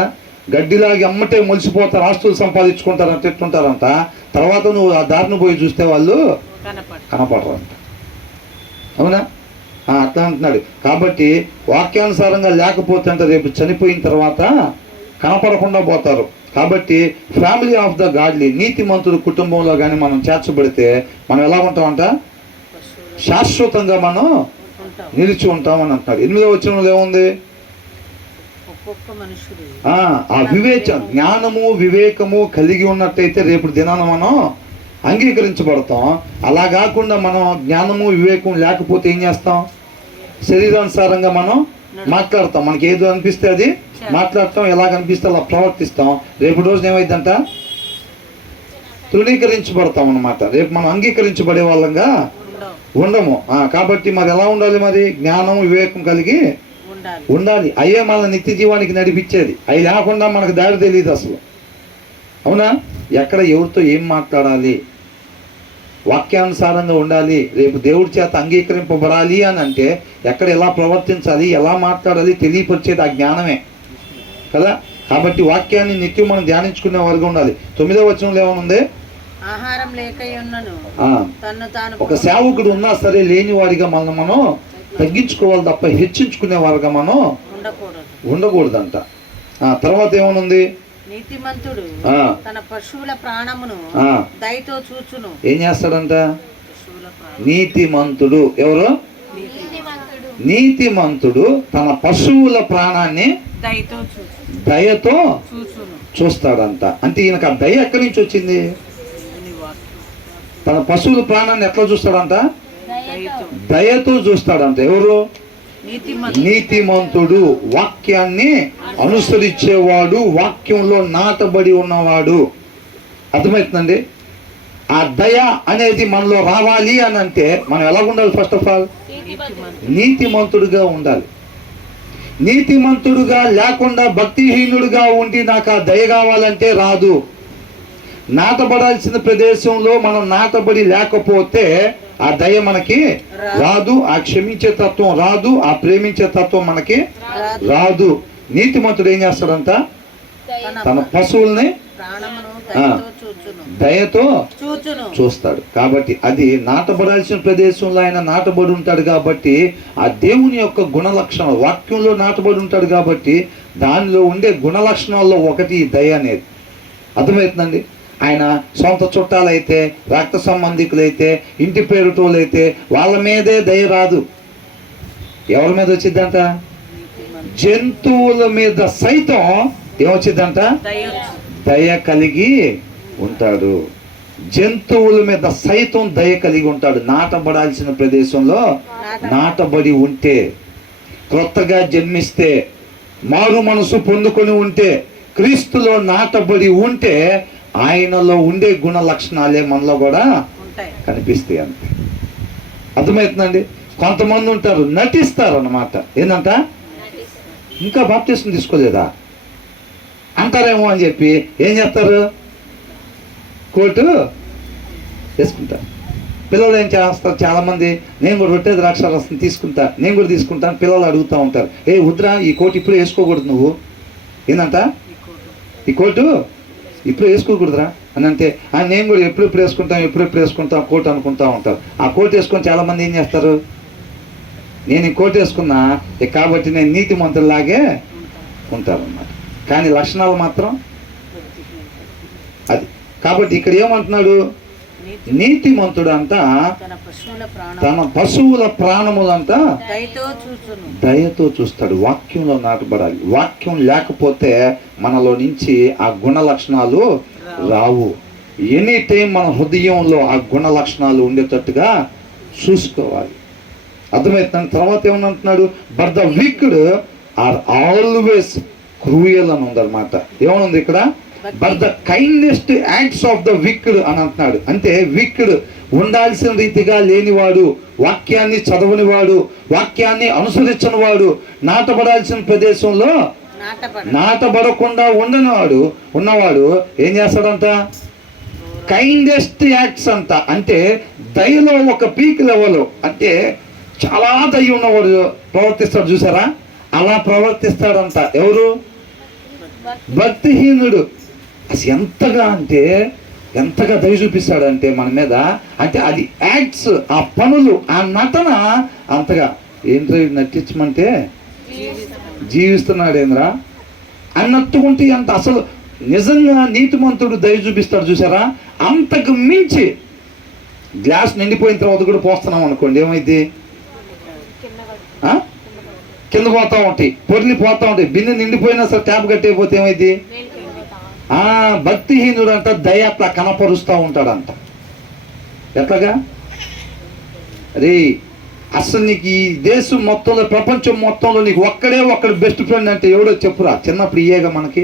గడ్డిలాగి అమ్మటే మొలిసిపోతారు, ఆస్తులు సంపాదించుకుంటారంట, ఎట్టుంటారంట. తర్వాత నువ్వు ఆ దారిని పోయి చూస్తే వాళ్ళు కనపడరంట. అవునా? అట్లా అంటున్నాడు. కాబట్టి వాక్యానుసారంగా లేకపోతే అంటే రేపు చనిపోయిన తర్వాత కనపడకుండా పోతారు. కాబట్టి ఫ్యామిలీ ఆఫ్ ద గాడ్లీ, నీతిమంతుడు కుటుంబంలో కానీ మనం చేర్చబడితే మనం ఎలా ఉంటామంట? శాశ్వతంగా మనం నిలిచి ఉంటామని అంటున్నాడు. 8వ వచనంలో ఏముంది? ఒక్కొక్క మనుషుడు ఆ జ్ఞానము వివేకము కలిగి ఉన్నట్టయితే రేపు దినాన మనం అంగీకరించబడతాం. అలా కాకుండా మనం జ్ఞానము వివేకం లేకపోతే ఏం చేస్తాం? శరీరానుసారంగా మనం మాట్లాడతాం. మనకి ఏదో అనిపిస్తే అది మాట్లాడతాం, ఎలా అనిపిస్తే అలా ప్రవర్తిస్తాం. రేపు రోజున ఏమైందంట? తృణీకరించబడతాం అన్నమాట. రేపు మనం అంగీకరించబడే వాళ్ళంగా ఉండము. కాబట్టి మరి ఎలా ఉండాలి? మరి జ్ఞానం వివేకం కలిగి ఉండాలి. అయ్యే మన నిత్య జీవానికి నడిపించేది. అవి లేకుండా మనకు దారి తెలియదు అసలు. అవునా? ఎక్కడ ఎవరితో ఏం మాట్లాడాలి, వాక్యానుసారంగా ఉండాలి, రేపు దేవుడి చేత అంగీకరింపబడాలి అని అంటే ఎక్కడ ఎలా ప్రవర్తించాలి, ఎలా మాట్లాడాలి తెలియపరిచేది ఆ జ్ఞానమే కదా. కాబట్టి వాక్యాన్ని నిత్యం మనం ధ్యానించుకునే వారుగా ఉండాలి. 9వ వచనంలో ఏమనుంది? ఆహారం లేకయున్నను తన్ను తాను. ఒక సేవకుడు ఉన్నా సరే లేని వాడిగా మనం తగ్గించుకోవాలి తప్ప హెచ్చించుకునే వారుగా మనం ఉండకూడదంట. తర్వాత ఏమనుంది? నీతిమంతుడు తన పశువుల ప్రాణమును దయతో చూచును. ఏం చేస్తాడంట? నీతిమంతుడు ఎవరు? నీతిమంతుడు తన పశువుల ప్రాణాన్ని దయతో చూస్తాడంట. అంటే ఈయనకు ఆ దయ ఎక్కడి నుంచి వచ్చింది? తన పశువుల ప్రాణాన్ని ఎట్లా చూస్తాడంట? దయతో చూస్తాడంట. ఎవరు? నీతిమంతుడు, వాక్యాన్ని అనుసరించేవాడు, వాక్యంలో నాటబడి ఉన్నవాడు. అర్థమవుతుందండి? ఆ దయ అనేది మనలో రావాలి అని అంటే మనం ఎలా ఉండాలి? ఫస్ట్ ఆఫ్ ఆల్ నీతిమంతుడుగా ఉండాలి. నీతిమంతుడుగా లేకుండా భక్తిహీనుడుగా ఉండి నాకు ఆ దయ కావాలంటే రాదు. నాటబడాల్సిన ప్రదేశంలో మనం నాటబడి లేకపోతే ఆ దయ మనకి రాదు, ఆ క్షమించే తత్వం రాదు, ఆ ప్రేమించే తత్వం మనకి రాదు. నీతిమంతుడు ఏం చేస్తాడంట? తన పశువుల్ని దయతో చూస్తాడు. కాబట్టి అది నాటబడాల్సిన ప్రదేశంలో ఆయన నాటబడి ఉంటాడు కాబట్టి ఆ దేవుని యొక్క గుణ లక్షణాలు వాక్యంలో నాటబడి ఉంటాడు కాబట్టి దానిలో ఉండే గుణ లక్షణాల్లో ఒకటి దయ అనేది. అర్థమవుతుందండి? ఆయన సొంత చుట్టాలైతే, రక్త సంబంధికులైతే, ఇంటి పేరుటోళ్ళైతే వాళ్ళ మీదే దయ రాదు. ఎవరి మీద వచ్చిందంట? జంతువుల మీద సైతం ఏమొచ్చిందంట? దయ కలిగి ఉంటాడు. జంతువుల మీద సైతం దయ కలిగి ఉంటాడు. నాటబడాల్సిన ప్రదేశంలో నాటబడి ఉంటే, క్రొత్తగా జన్మిస్తే, మారు మనసు పొందుకొని ఉంటే, క్రీస్తులో నాటబడి ఉంటే ఆయనలో ఉండే గుణ లక్షణాలే మనలో కూడా కనిపిస్తాయి. అంతే. అర్థమవుతుందండి? కొంతమంది ఉంటారు నటిస్తారు అన్నమాట. ఏంటంట? ఇంకా బాప్తిస్మం తీసుకోలేదా అంటారేమో అని చెప్పి ఏం చేస్తారు? కోటు వేసుకుంటారు. పిల్లలు ఏం చేస్తారు? చాలామంది నేను కూడా రొట్టె ద్రాక్షారసం తీసుకుంటా, నేను కూడా తీసుకుంటాను. పిల్లలు అడుగుతూ ఉంటారు, ఏ వద్దురా ఈ కోటు ఇప్పుడు వేసుకోకూడదు, నువ్వు ఏంటంట ఈ కోటు ఇప్పుడు వేసుకోకూడదురా అని అంటే నేను కూడా ఎప్పుడెప్పుడు వేసుకుంటాం కోట్ అనుకుంటా ఉంటారు. ఆ కోట్ వేసుకొని చాలామంది ఏం చేస్తారు? నేను ఈ కోట్ వేసుకున్నా కాబట్టి నేను నీతిమంతుల్లాగే ఉంటారన్నమాట. కానీ లక్షణాలు మాత్రం అది. కాబట్టి ఇక్కడ ఏమంటున్నాడు? నీతిమంతుడు అంట తన పశువుల ప్రాణములంతా దయతో చూస్తాడు. వాక్యంలో నాటబడాలి. వాక్యం లేకపోతే మనలో నుంచి ఆ గుణ లక్షణాలు రావు. ఎనీ టైం మన హృదయంలో ఆ గుణ లక్షణాలు ఉండేటట్టుగా చూసుకోవాలి. అర్థమవుతుంది? తర్వాత ఏమనంటున్నాడు? But the wicked are always cruel అని ఉందన్నమాట. ఏమనుంది ఇక్కడ? But the kindest acts of the wicked అని అంటున్నాడు. అంటే విక్డ్ ఉండాల్సిన రీతిగా లేనివాడు, వాక్యాన్ని చదవనివాడు, వాక్యాన్ని అనుసరించనివాడు, నాటబడాల్సిన ప్రదేశంలో నాటబడకుండా ఉన్నవాడు ఏం చేస్తాడంట? కైండెస్ట్ యాక్ట్స్ అంట. అంటే దయలో ఒక పీక్ లెవెల్, అంటే చాలా దయ ఉన్నవాడు ప్రవర్తిస్తాడు. చూసారా? అలా ప్రవర్తిస్తాడంట. ఎవరు? భక్తిహీనుడు. అసలు ఎంతగా దయ చూపిస్తాడంటే మన మీద. అంటే అది యాక్ట్స్, ఆ పనులు, ఆ నటన అంతగా ఏంట్రా నటించమంటే జీవిస్తున్నాడేంద్రా అన్నట్టుకుంటే అంత అసలు నిజంగా నీతిమంతుడు దయ చూపిస్తాడు. చూసారా? అంతకు మించి గ్లాస్ నిండిపోయిన తర్వాత కూడా పోస్తున్నాం అనుకోండి, ఏమైంది? కింద పోతా ఉంటాయి, పొర్లి పోతా ఉంటాయి. బిన్నె నిండిపోయినా సరే ట్యాప్ కట్టేయకపోతే ఏమైంది? భక్తిహీనుడు అంట దయ అట్లా కనపరుస్తూ ఉంటాడంట. ఎట్లాగా? అరే అసలు నీకు ఈ దేశం మొత్తంలో, ప్రపంచం మొత్తంలో నీకు ఒక్కడు బెస్ట్ ఫ్రెండ్ అంటే ఎవడో చెప్పురా. చిన్నప్పుడు ఇయ్యేగా మనకి,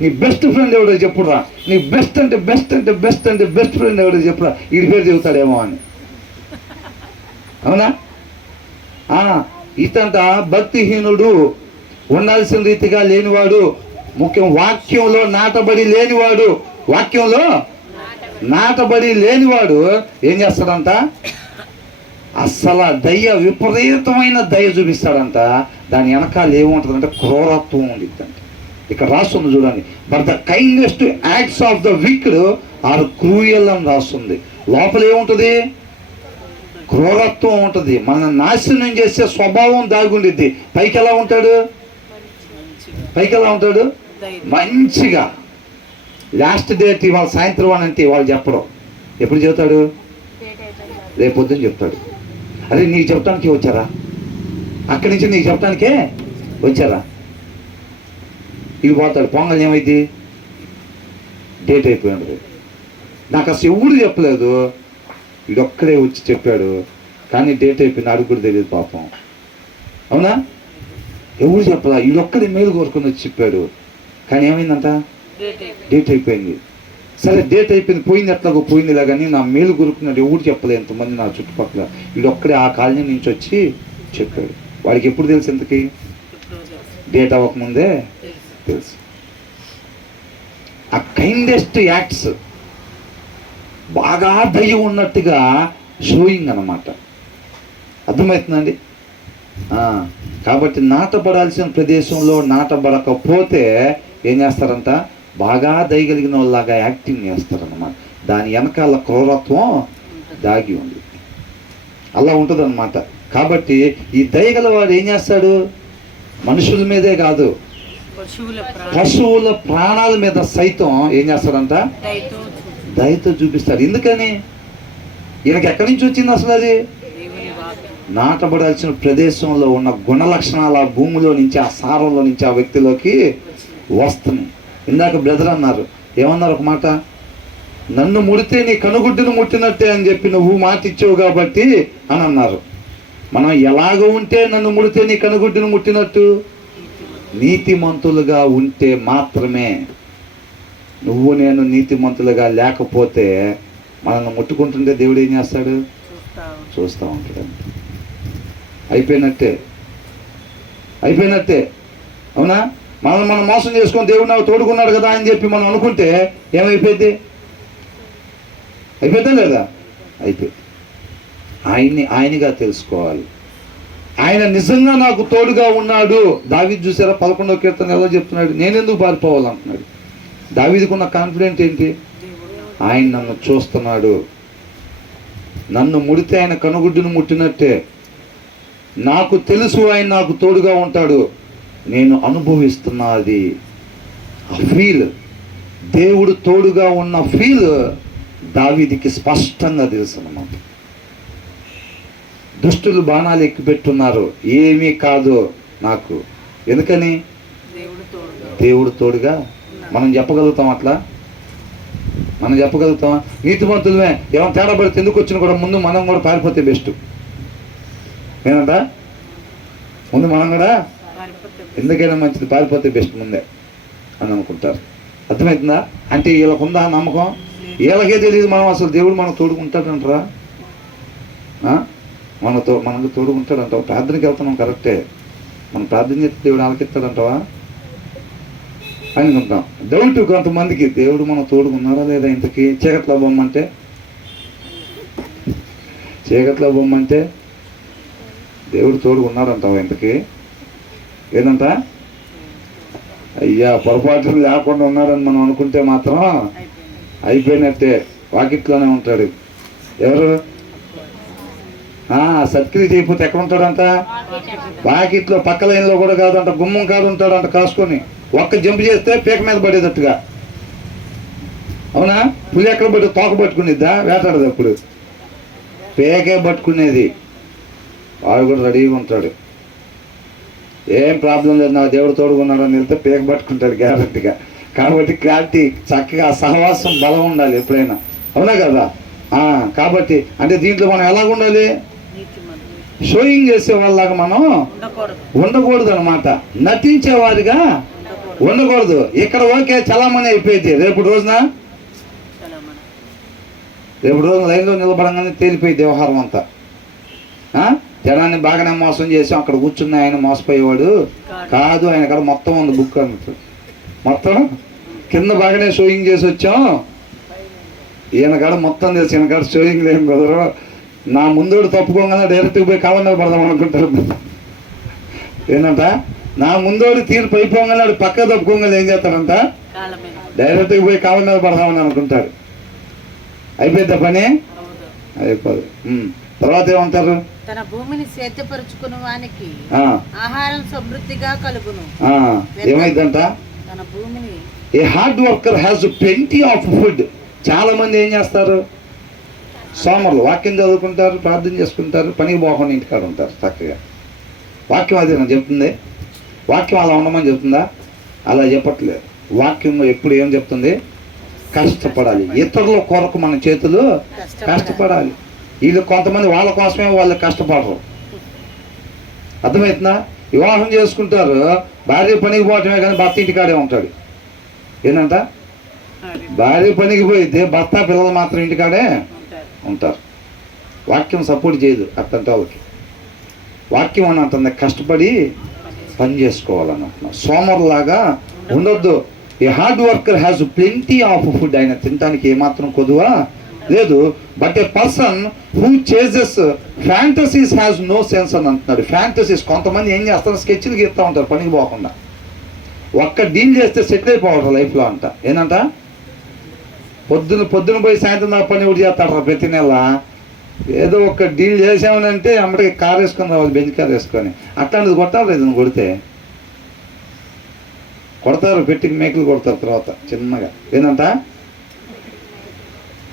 నీ బెస్ట్ ఫ్రెండ్ ఎవడో చెప్పురా. నీ బెస్ట్ అంటే బెస్ట్ ఫ్రెండ్ ఎవడో చెప్పురా. వీడి పేరు చెబుతాడేమో అని. అవునా? ఇతంట భక్తిహీనుడు, ఉండాల్సిన రీతిగా లేనివాడు, ముఖ్యం వాక్యంలో నాటబడి లేనివాడు. వాక్యంలో నాటబడి లేనివాడు ఏం చేస్తాడంట? అస్సలు దయ, విపరీతమైన దయ చూపిస్తాడంట. దాని వెనకాల ఏముంటుందంటే క్రూరత్వం ఉండిద్దంట. ఇక్కడ రాస్తుంది చూడండి, but the kindest acts of the wicked are cruel అని రాస్తుంది. లోపల ఏముంటుంది? క్రూరత్వం ఉంటుంది. మన నాశనం చేసే స్వభావం దాగుండిద్ది. పైకి ఎలా ఉంటాడు? మంచిగా. లాస్ట్ డేట్ ఇవాళ సాయంత్రం అని అంటే వాళ్ళు చెప్పడం. ఎప్పుడు చెబుతాడు? రేపు పొద్దున్న చెప్తాడు. అరే నీకు చెప్పడానికే వచ్చారా? అక్కడి నుంచి నీకు చెప్పడానికే వచ్చారా? ఇవి పోతాడు. పొంగల్ ఏమైంది? డేట్ అయిపోయి ఉండదు. నాకు అసలు ఎవడు చెప్పలేదు, వీడొక్కడే వచ్చి చెప్పాడు. కానీ డేట్ అయిపోయింది, అడుగు కూడా తెలియదు పాపం. అవునా? ఎవరు చెప్పలా, వీడొక్కడే మేలు కోరుకుని వచ్చి చెప్పాడు. కానీ ఏమైందంట? డేట్ అయిపోయింది. సరే డేట్ అయిపోయింది, పోయింది, ఎట్లాగో పోయిందిలా. కానీ నా మేలు కోరుకున్నాడు ఎవరు చెప్పలేదు. ఎంతమంది నా చుట్టుపక్కల. వీడొక్కడే ఆ కాలనీ నుంచి వచ్చి చెప్పాడు. వాడికి ఎప్పుడు తెలుసు? ఎంతకి డేట్ అవ్వకముందే తెలుసు. ఆ కైండెస్ట్ యాక్ట్స్ బాగా దయ ఉన్నట్టుగా షోయింగ్ అన్నమాట. అర్థమవుతుందండి? కాబట్టి నాటబడాల్సిన ప్రదేశంలో నాటబడకపోతే ఏం చేస్తారంట? బాగా దయగలిగిన వాళ్ళలాగా యాక్టింగ్ చేస్తారన్నమాట. దాని వెనకాల క్రూరత్వం దాగి ఉంది. అలా ఉంటుంది అన్నమాట. కాబట్టి ఈ దయగలవాడు ఏం చేస్తాడు? మనుషుల మీదే కాదు, పశువుల ప్రాణాల మీద సైతం ఏం చేస్తాడంట? దయతో చూపిస్తాడు. ఎందుకని? ఈయనకి ఎక్కడి నుంచి వచ్చింది అసలు? అది నాటబడాల్సిన ప్రదేశంలో ఉన్న గుణ లక్షణాలు ఆ భూమిలో నుంచి, ఆ సారంలో నుంచి ఆ వ్యక్తిలోకి వస్తున్నాయి. ఇందాక బ్రదర్ అన్నారు, ఏమన్నారు ఒక మాట? నన్ను ముడితే నీ కనుగుడ్డును ముట్టినట్టే అని చెప్పి నువ్వు మాట ఇచ్చావు కాబట్టి అని అన్నారు. మనం ఎలాగ ఉంటే నన్ను ముడితే నీ కనుగుడ్డును ముట్టినట్టు? నీతిమంతులుగా ఉంటే మాత్రమే. నువ్వు నేను నీతిమంతులుగా లేకపోతే మనల్ని ముట్టుకుంటుంటే దేవుడు ఏం చేస్తాడు? చూస్తూ ఉంటాడు. అయిపోయినట్టే. అవునా? మనం మోసం చేసుకొని దేవుడు నాకు తోడుకున్నాడు కదా అని చెప్పి మనం అనుకుంటే ఏమైపోయింది? అయిపోయిందా లేదా? అయిపోయింది. ఆయనగా తెలుసుకోవాలి. ఆయన నిజంగా నాకు తోడుగా ఉన్నాడు. దావీదు చూసారా? 11వ కీర్తన ఎలా చెప్తున్నాడు? నేనెందుకు పారిపోవాలంటున్నాడు. దావీదుకున్న కాన్ఫిడెంట్ ఏంటి? ఆయన నన్ను చూస్తున్నాడు. నన్ను ముడితే ఆయన కనుగుడ్డును ముట్టినట్టే. నాకు తెలుసు ఆయన నాకు తోడుగా ఉంటాడు. నేను అనుభవిస్తున్నది ఆ ఫీల్, దేవుడు తోడుగా ఉన్న ఫీల్ దావీదుకి స్పష్టంగా తెలుసు అన్నమాట. దుష్టులు బాణాలు ఎక్కుపెట్టున్నారు, ఏమీ కాదు నాకు. ఎందుకని? దేవుడు తోడుగా. మనం చెప్పగలుగుతాం అట్లా? మనం చెప్పగలుగుతామా? నీతిమంతులమే ఏమైనా తేడా పడితే ఎందుకు వచ్చినా కూడా ముందు మనం కూడా పారిపోతే బెస్ట్. ఏమంటా? ముందు మనం కూడా ఎందుకైనా మంచిది, పారిపోతే బెస్ట్ ముందే అని అనుకుంటారు. అర్థమవుతుందా? అంటే వీళ్ళకుందా నమ్మకం? వీళ్ళకే తెలియదు మనం అసలు దేవుడు మనకు తోడుకుంటాడంటారా? మనకు తోడుకుంటాడంటావా? ప్రార్థనకి వెళ్తున్నాం కరెక్టే, మనం ప్రార్థన చేస్తే దేవుడు ఆలకిస్తాడంటావా అని అనుకుంటాం. డౌట్ కొంతమందికి, దేవుడు మనం తోడుకున్నారా లేదా? ఇంతకీ చీకట్లో బొమ్మంటే దేవుడు తోడుకున్నాడంటావా? ఇంతకీ ఏదంట? అయ్యా పొరపాట్లు లేకుండా ఉన్నాడని మనం అనుకుంటే మాత్రం అయిపోయినట్టే. వాకిట్లోనే ఉంటాడు. ఎవరు? సత్క్రియ చేయకపోతే ఎక్కడ ఉంటాడంట? వాకిట్లో, పక్క లైన్లో కూడా కాదంట, గుమ్మం కాదు ఉంటాడంట కాసుకొని. ఒక్క జంప్ చేస్తే పీక మీద పడేటట్టుగా. అవునా? పులి ఎక్కడ పడి తోక పట్టుకునేద్దా? వేటాడదు. అప్పుడు పేకే పట్టుకునేది. వాడు కూడా రెడీగా ఉంటాడు. ఏం ప్రాబ్లం లేదు, నా దేవుడు తోడుకున్నాడు అని వెళ్తే పేక పట్టుకుంటాడు గ్యారెంటీగా. కాబట్టి క్లారిటీ చక్కగా ఆ సహవాసం బలం ఉండాలి ఎప్పుడైనా, అవునా కదా? కాబట్టి అంటే దీంట్లో మనం ఎలాగ ఉండాలి? నీతిమంతుడు షోయింగ్ చేసే వాళ్ళలాగా మనం ఉండకూడదు. ఉండకూడదు అనమాట. నటించేవారిగా ఉండకూడదు. ఇక్కడ ఓకే చలామణి అయిపోయింది, రేపు రోజున లైన్లో నిలబడంగానే తేలిపోయింది వ్యవహారం అంతా. జనాన్ని బాగానే మోసం చేసాం, అక్కడ కూర్చున్న ఆయన మోసపోయేవాడు కాదు, ఆయన కాడ మొత్తం ఉంది బుక్ అన్నట్టు. మొత్తం కింద బాగానే షోయింగ్ చేసి వచ్చాం, ఈయన కాడ మొత్తం తెలుసు, ఈయన కాడ షోయింగ్ లేని కుదరు. నా ముందోడు తప్పుకోగానే డైరెక్ట్గా పోయి కాలం మీద పడదాం అనుకుంటారు. ఏంటంట, నా ముందోడు తీర్పు అయిపోగానే పక్క తప్పుకోగానే ఏం చేస్తాడంట, డైరెక్ట్గా పోయి కాలం మీద పడదామని అనుకుంటాడు. అయిపోయిందా పని? అయిపోదు. తర్వాత ఏమంటారు? తన భూమిని సేద్యపరుచుకుని వానికి ఆహారం సమృద్ధిగా కలుగును. ఏమైందంట? తన భూమిని a hard worker has plenty of food. చాలా మంది ఏం చేస్తారు? సోమరులు వాక్యం చదువుకుంటారు, ప్రార్థన చేసుకుంటారు, పనికి పోకుండా ఇంటికాడ ఉంటారు చక్కగా. వాక్యం అది నాకు చెప్తుంది. వాక్యం అలా ఉండమని చెప్తుందా? అలా చెప్పట్లేదు. వాక్యం ఎప్పుడు ఏం చెప్తుంది? కష్టపడాలి. ఇతరుల కొరకు మన చేతులు కష్టపడాలి. వీళ్ళు కొంతమంది వాళ్ళ కోసమే వాళ్ళు కష్టపడరు. అర్థమవుతుందా? వివాహం చేసుకుంటారు, భార్య పనికి పోవటమే కానీ భర్త ఇంటికాడే ఉంటాడు. ఏంటంట, భార్య పనికి పోయితే భర్త పిల్లలు మాత్రం ఇంటికాడే ఉంటారు. వాక్యం సపోర్ట్ చేయదు అట్టంటే వాళ్ళకి. వాక్యం అని అంటుంది కష్టపడి పని చేసుకోవాలన్నట్టున్నా. సోమరులాగా ఉండొద్దు. A hard worker has plenty of food. ఆయన తినడానికి ఏమాత్రం కొదువా లేదు. But a person who chases fantasies has no sense అని అంటున్నాడు. ఫ్యాంటసీస్, కొంతమంది ఏం చేస్తారు, స్కెచ్లు గీస్తూ ఉంటారు పనికి పోకుండా. ఒక్క డీల్ చేస్తే సెటిల్ అయిపోవాలి లైఫ్లో అంట. ఏంటంట, పొద్దున పోయి సాయంత్రం దాకా పని ఒకటి చేస్తాడు ప్రతి నెల. ఏదో ఒక డీల్ చేసామని అంటే అమ్మడికి కారు వేసుకొని రావాలి, బెంచ్ కారు వేసుకొని. అట్లాంటిది కొట్టాలి, ఏదైనా కొడితే కొడతారు, పెట్టికి మేకలు కొడతారు తర్వాత చిన్నగా. ఏంటంట,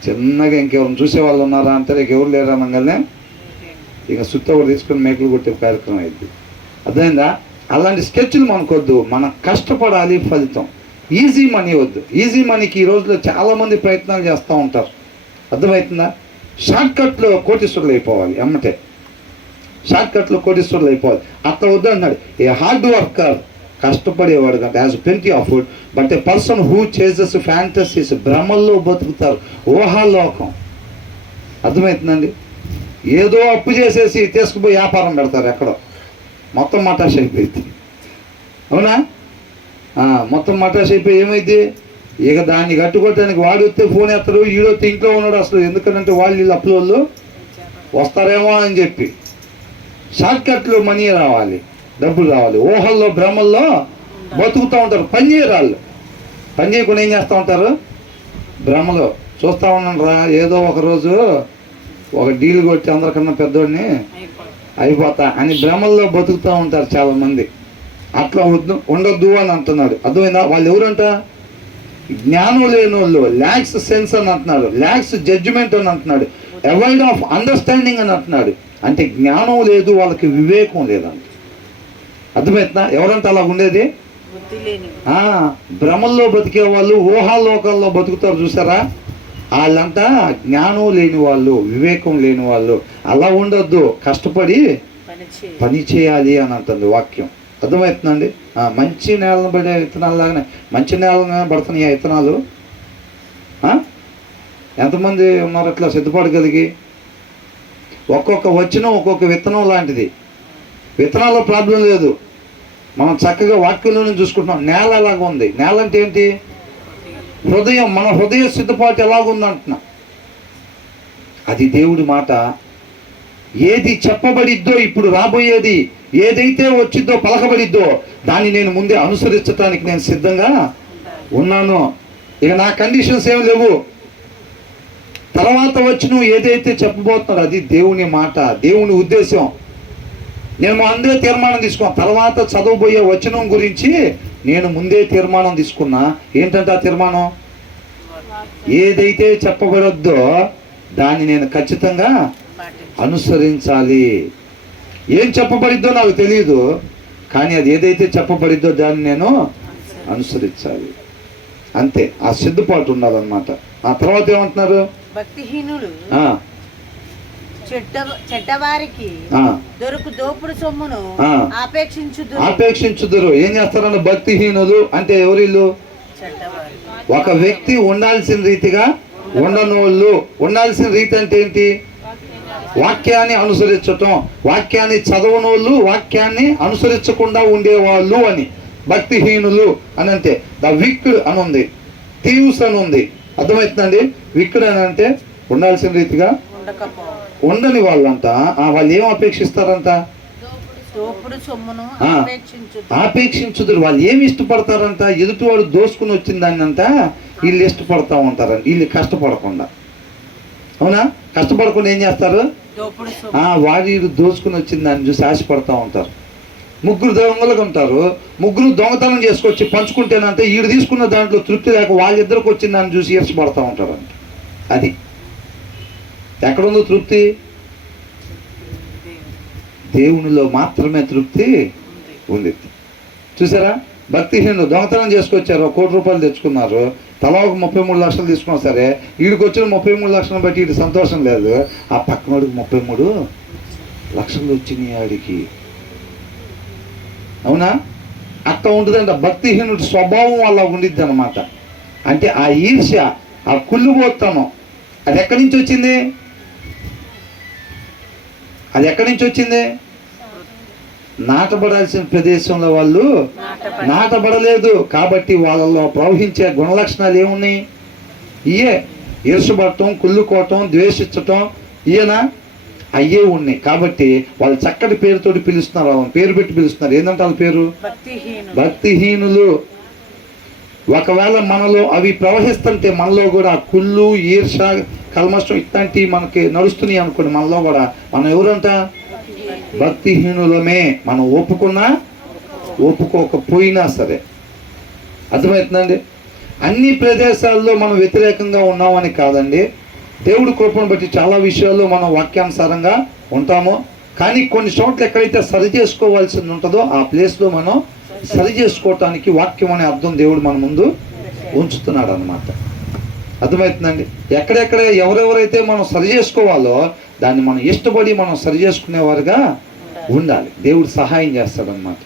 చిన్నగా ఇంకెవరిని చూసేవాళ్ళు ఉన్నారా అంటే ఎవరు లేరా అనగానే ఇక సుత్త కూడా తీసుకొని మేకలు కొట్టే కార్యక్రమం అయింది. అర్థమైందా? అలాంటి స్కెచ్లు మనకొద్దు. మనం కష్టపడాలి, ఫలితం. ఈజీ మనీ వద్దు. ఈజీ మనీకి ఈ రోజులో చాలామంది ప్రయత్నాలు చేస్తూ ఉంటారు. అర్థమవుతుందా? షార్ట్కట్లో కోటీశ్వరులు అయిపోవాలి, అమ్మటే షార్ట్కట్లో కోటీశ్వరులు అయిపోవాలి. అట్లా వద్దు అన్నాడు. ఏ హార్డ్ వర్కర్, కష్టపడేవాడు కంటే has plenty of food. But a person who chases fantasies, భ్రమల్లో బతుకుతారు, ఊహాలోకం. అర్థమవుతుందండి? ఏదో అప్పు చేసేసి తీసుకుపోయి వ్యాపారం పెడతారు ఎక్కడో, మొత్తం మటాష్ అయిపోయింది. అవునా? మొత్తం మటాష్ అయిపోయి ఏమైంది? ఇక దాన్ని కట్టుకోవటానికి వాడు వస్తే ఫోన్ ఎత్తాడు, ఈడొస్తే ఇంట్లో ఉన్నాడు అసలు. ఎందుకంటే వీళ్ళు అప్పుల వాళ్ళు వస్తారేమో అని చెప్పి షార్ట్కట్లు మనీ రావాలి, డబ్బులు రావాలి. ఊహల్లో భ్రమల్లో బతుకుతూ ఉంటారు. పని చేయరాళ్ళు, పని చేయకుండా ఏం చేస్తూ ఉంటారు? భ్రమలో చూస్తూ ఉన్నాను రా, ఏదో ఒకరోజు ఒక డీల్ కొట్టి అందరికన్నా పెద్దోడిని అయిపోతా అని భ్రమల్లో బతుకుతూ ఉంటారు చాలామంది. అట్లా ఉండొద్దు అని అంటున్నాడు. అర్థమైందా? వాళ్ళు ఎవరంట? జ్ఞానం లేని వాళ్ళు. ల్యాక్స్ సెన్స్ అని అంటున్నాడు, ల్యాక్స్ జడ్జిమెంట్ అని అంటున్నాడు, అవాయిడ్ ఆఫ్ అండర్స్టాండింగ్ అని అంటున్నాడు. అంటే జ్ఞానం లేదు, వాళ్ళకి వివేకం లేదంట. అర్థమవుతుందా? ఎవరంటే అలా ఉండేది? భ్రమల్లో బతికే వాళ్ళు, ఊహాలోకంలో బతుకుతారు చూసారా, వాళ్ళంతా జ్ఞానం లేని వాళ్ళు, వివేకం లేని వాళ్ళు. అలా ఉండొద్దు, కష్టపడి పని చేయాలి అని అంటుంది వాక్యం. అర్థమవుతుందండి? మంచి నేలను పడే విత్తనాలు లాగానే మంచి నేలనే పడుతున్నాయి ఆ విత్తనాలు. ఎంతమంది ఉన్నారు అట్లా సిద్ధపడగలిగి? ఒక్కొక్క వచనం ఒక్కొక్క విత్తనం లాంటిది. విత్తనాల్లో ప్రాబ్లం లేదు, మనం చక్కగా వాక్యంలోనే చూసుకుంటున్నాం. నేల ఎలాగ ఉంది? నేల అంటే ఏంటి? హృదయం. మన హృదయ సిద్ధపాటు ఎలాగుందంటున్నా, అది దేవుడి మాట. ఏది చెప్పబడిద్దో, ఇప్పుడు రాబోయేది ఏదైతే వచ్చిద్దో, పలకబడిద్దో, దాన్ని నేను ముందే అనుసరించడానికి నేను సిద్ధంగా ఉన్నాను. ఇక నా కండిషన్స్ ఏమి లేవు. తర్వాత వచ్చి నువ్వు ఏదైతే చెప్పబోతున్నాడు అది దేవుని మాట, దేవుని ఉద్దేశం. నేను అందరూ తీర్మానం తీసుకున్నా. తర్వాత చదవబోయే వచనం గురించి నేను ముందే తీర్మానం తీసుకున్నా. ఏంటంటే ఆ తీర్మానం, ఏదైతే చెప్పబడద్దో దాన్ని నేను ఖచ్చితంగా అనుసరించాలి. ఏం చెప్పబడిద్దో నాకు తెలియదు, కానీ అది ఏదైతే చెప్పబడిద్దో దాన్ని నేను అనుసరించాలి. అంతే, ఆ సిద్ధపాటు ఉండాలన్నమాట. ఆ తర్వాత ఏమంటున్నారు? భక్తిహీనులు ఆ, చెడ్డవారికి ఆ, దోపుడు సొమ్మును ఆ. ఆపేక్షించుదురు. ఏం చేస్తారన్న? భక్తిహీనులు అంటే ఎవరిల్లు? చెడ్డవారు. ఒక వ్యక్తి ఉండాల్సిన రీతిగా ఉండనోళ్ళు. ఉండాల్సిన రీతి అంటే ఏంటి? వాక్యాన్ని అనుసరించటం. వాక్యాన్ని చదవనోళ్ళు, వాక్యాన్ని అనుసరించకుండా ఉండేవాళ్ళు అని భక్తిహీనులు అని అంటే. ద విక్డ్ అని ఉంది, థీవ్స్ అని ఉంది. అర్థమవుతుందండి? విక్డ్ అని అంటే ఉండాల్సిన రీతిగా ఉండని వాళ్ళంతా. వాళ్ళు ఏం అపేక్షిస్తారంట? దోపుడు సొమ్మును ఆపేక్షించుదురు. వాళ్ళు ఏమి ఇష్టపడతారంట? ఎదుటివాడు దోసుకుని వచ్చిన దాన్ని అంట వీళ్ళు ఇష్టపడతా ఉంటారంట. వీళ్ళు కష్టపడకుండా, అవునా? కష్టపడకుండా ఏం చేస్తారు? వాడు దోసుకుని వచ్చిన దాన్ని చూసి ఆశపడతా ఉంటారు. ముగ్గురు దొంగలుగా ఉంటారు. ముగ్గురు దొంగతనం చేసుకొచ్చి పంచుకుంటేనంటే వీడు తీసుకున్న దాంట్లో తృప్తి లేక వాళ్ళిద్దరికి వచ్చిన దాన్ని చూసి ఈర్షపడతా ఉంటారంట. అది ఎక్కడుందో తృప్తి? దేవునిలో మాత్రమే తృప్తి ఉంది. చూసారా? భక్తిహీనులు దొంగతనం చేసుకొచ్చారు, 1 కోటి రూపాయలు తెచ్చుకున్నారు, తలా ఒక 33 లక్షలు తీసుకున్నా సరే వీడికి వచ్చిన 33 లక్షలను బట్టి వీడికి సంతోషం లేదు. ఆ పక్కనోడికి 33 లక్షలు వచ్చినాయి ఆడికి. అవునా? అట్లా ఉంటుందంట. భక్తిహీనుడి స్వభావం అలా ఉండిద్ది అనమాట. అంటే ఆ ఈర్ష్య, ఆ కుళ్ళుబోత్తనం అది ఎక్కడి నుంచి వచ్చింది? అది ఎక్కడి నుంచి వచ్చింది? నాటబడాల్సిన ప్రదేశంలో వాళ్ళు నాటబడలేదు కాబట్టి వాళ్ళలో ప్రవహించే గుణలక్షణాలు ఏమున్నాయి? ఇయే ఈర్షపడటం, కుళ్ళుకోవటం, ద్వేషించటం, ఈయన అయ్యే ఉన్నాయి. కాబట్టి వాళ్ళు చక్కటి పేరుతోటి పిలుస్తున్నారు, వాళ్ళని పేరు పెట్టి పిలుస్తున్నారు. ఏంటంటే వాళ్ళ పేరు భక్తిహీనులు. ఒకవేళ మనలో అవి ప్రవహిస్తుంటే మనలో కూడా కుళ్ళు, ఈర్ష, కల్మషం ఇట్లాంటివి మనకి నడుస్తున్నాయి అనుకోండి, మనలో కూడా మనం ఎవరంట? భక్తిహీనులమే. మనం ఒప్పుకున్నా ఒప్పుకోకపోయినా సరే. అర్థమవుతుందండి? అన్ని ప్రదేశాల్లో మనం వ్యతిరేకంగా ఉన్నామని కాదండి. దేవుడి కృపను బట్టి చాలా విషయాల్లో మనం వాక్యానుసారంగా ఉంటాము. కానీ కొన్ని చోట్ల ఎక్కడైతే సరి చేసుకోవాల్సింది ఉంటుందో ఆ ప్లేస్లో మనం సరి చేసుకోవటానికి వాక్యం అనే అర్థం దేవుడు మన ముందు ఉంచుతున్నాడు అన్నమాట. అర్థమవుతుందండి? ఎక్కడెక్కడ ఎవరెవరైతే మనం సరి చేసుకోవాలో దాన్ని మనం ఇష్టపడి మనం సరి చేసుకునేవారుగా ఉండాలి. దేవుడు సహాయం చేస్తాడనమాట.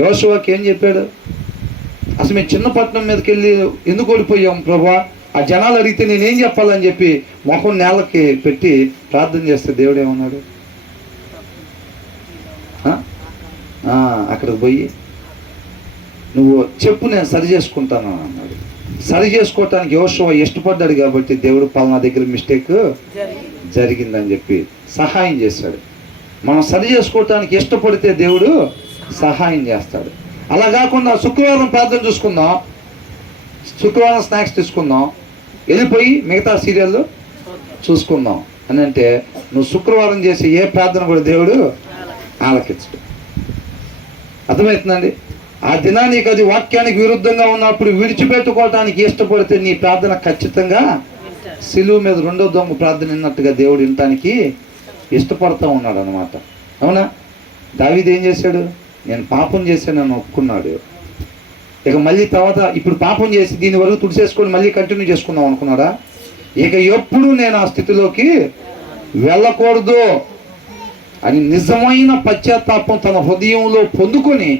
యోషువాకి ఏం చెప్పాడు? అసలు మేము చిన్న పట్టణం మీదకి వెళ్ళి ఎందుకు ఓడిపోయాం ప్రభా? ఆ జనాలు అడిగితే నేనేం చెప్పాలని చెప్పి మొహం నేలకి పెట్టి ప్రార్థన చేస్తే దేవుడు ఏమన్నాడు? అక్కడికి పోయి నువ్వు చెప్పు, నేను సరి చేసుకుంటాను అన్నాడు. సరి చేసుకోవటానికి యోషువ ఇష్టపడ్డాడు కాబట్టి దేవుడు పలానా దగ్గర మిస్టేక్ జరిగిందని చెప్పి సహాయం చేశాడు. మనం సరి చేసుకోవటానికి ఇష్టపడితే దేవుడు సహాయం చేస్తాడు. అలా కాకుండా శుక్రవారం ప్రార్థన చూసుకుందాం, శుక్రవారం స్నాక్స్ తీసుకుందాం, వెళ్ళిపోయి మిగతా సీరియల్ చూసుకుందాం అని అంటే నువ్వు శుక్రవారం చేసే ఏ ప్రార్థన కూడా దేవుడు ఆలకించడు. అర్థమవుతుందండి? ఆ దినానికి అది వాక్యానికి విరుద్ధంగా ఉన్నప్పుడు విడిచిపెట్టుకోవటానికి ఇష్టపడితే నీ ప్రార్థన ఖచ్చితంగా సిలువ మీద 2వ దొంగ ప్రార్థన విన్నట్టుగా దేవుడు వినటానికి ఇష్టపడతా ఉన్నాడు అనమాట. అవునా? దావీదు ఏం చేశాడు? నేను పాపం చేశానని ఒప్పుకున్నాడు. ఇక మళ్ళీ తర్వాత ఇప్పుడు పాపం చేసి దీని వరకు తుడిసేసుకొని మళ్ళీ కంటిన్యూ చేసుకుందాం అనుకున్నాడా? ఇక ఎప్పుడు నేను ఆ స్థితిలోకి వెళ్ళకూడదు అని నిజమైన పశ్చాత్తాపం తన హృదయంలో పొందుకొని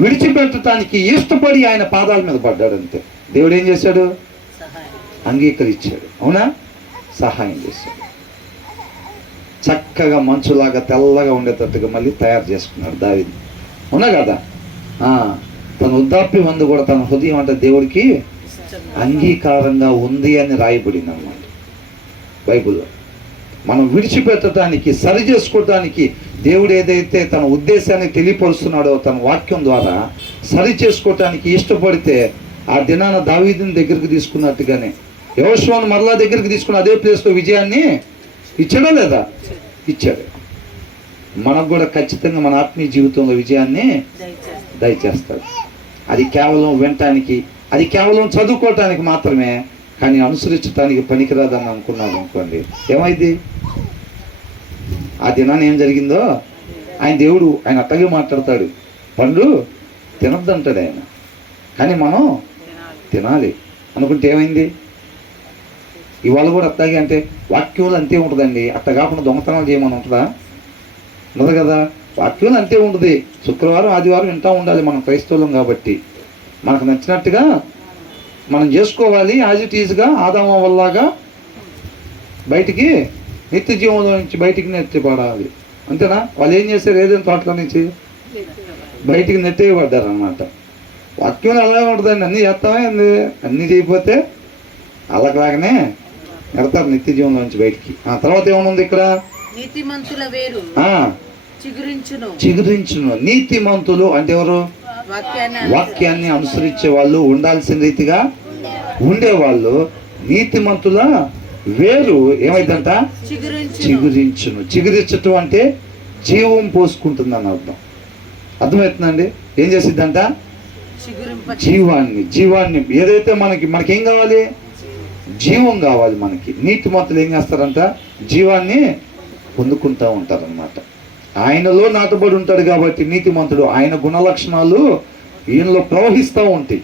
విడిచిపెట్టడానికి ఇష్టపడి ఆయన పాదాల మీద పడ్డాడు. అంతే. దేవుడు ఏం చేశాడు? అంగీకరించాడు. అవునా? సహాయం చేశాడు. చక్కగా మంచులాగా తెల్లగా ఉండేటట్టుగా మళ్ళీ తయారు చేసుకున్నాడు దావీదు. అవునా కదా? తన వృద్ధాప్యం అందు కూడా తన హృదయం అంటే దేవుడికి అంగీకారంగా ఉంది అని రాయబడింది అన్నమాట బైబిల్లో. మనం విడిచిపెట్టడానికి, సరి చేసుకోవటానికి దేవుడు ఏదైతే తన ఉద్దేశాన్ని తెలియపరుస్తున్నాడో తన వాక్యం ద్వారా సరి చేసుకోవటానికి ఇష్టపడితే ఆ దినాన దావీదుని దగ్గరికి తీసుకున్నట్టుగానే యోషువను మరలా దగ్గరికి తీసుకున్న అదే ప్లేస్లో విజయాన్ని ఇచ్చాడా లేదా? ఇచ్చాడు. మనకు కూడా ఖచ్చితంగా మన ఆత్మీయ జీవితంలో విజయాన్ని దయచేస్తాడు. అది కేవలం వినటానికి, అది కేవలం చదువుకోవటానికి మాత్రమే, కానీ అనుసరించడానికి పనికిరాదని అనుకున్నాడు అనుకోండి, ఏమైంది? ఆ దినాన్ని ఏం జరిగిందో ఆయన దేవుడు ఆయన అట్టగే మాట్లాడతాడు. పండు తినద్దు అంటాడు ఆయన, కానీ మనం తినాలి అనుకుంటే ఏమైంది? ఇవాళ కూడా అట్లాగే అంటే వాక్యంలో అంతే ఉంటుందండి, అట్ట కాకుండా దొంగతనాలు చేయమని ఉంటుందా? ఉండదు కదా. వాక్యంలో అంతే ఉంటుంది. శుక్రవారం ఆదివారం వింటూ ఉండాలి మనం క్రైస్తవులం కాబట్టి. మనకు నచ్చినట్టుగా మనం చేసుకోవాలి. యాజ్ ఇట్ ఈజ్గా ఆదాము వల్లగా బయటికి నిత్య జీవంలో నుంచి బయటికి నెట్టబడాలి. అంతేనా? వాళ్ళు ఏం చేశారు? ఏదైనా తోటలో నుంచి బయటికి నెట్టేయబడ్డారు అన్నమాట. వాక్యంలో అలాగే ఉంటుందండి. అన్నీ చేస్తామే, అన్నీ చేయకపోతే అలాగలాగానే నెడతారు నిత్య జీవంలో నుంచి బయటికి. ఆ తర్వాత ఏమనుంది ఇక్కడ? నీతిమంతుల వేరు ఆ చిగురించును. నీతిమంతులు అంటే ఎవరు? వాక్యాన్ని అనుసరించే వాళ్ళు, ఉండాల్సిన రీతిగా ఉండేవాళ్ళు. నీతిమంతుల వేరు ఏమైందంట? చిగురించును. చిగురించటం అంటే జీవం పోసుకుంటుంది అని అర్థం. అర్థమవుతుందండి? ఏం చేసిద్దంట? జీవాన్ని ఏదైతే మనకేం కావాలి? జీవం కావాలి మనకి. నీతిమంతులు ఏం చేస్తారంట? జీవాన్ని పొందుకుంటూ ఉంటారనమాట. ఆయనలో నాటబడి ఉంటాడు కాబట్టి నీతిమంతుడు. ఆయన గుణలక్షణాలు ఈయనలో ప్రవహిస్తూ ఉంటాయి.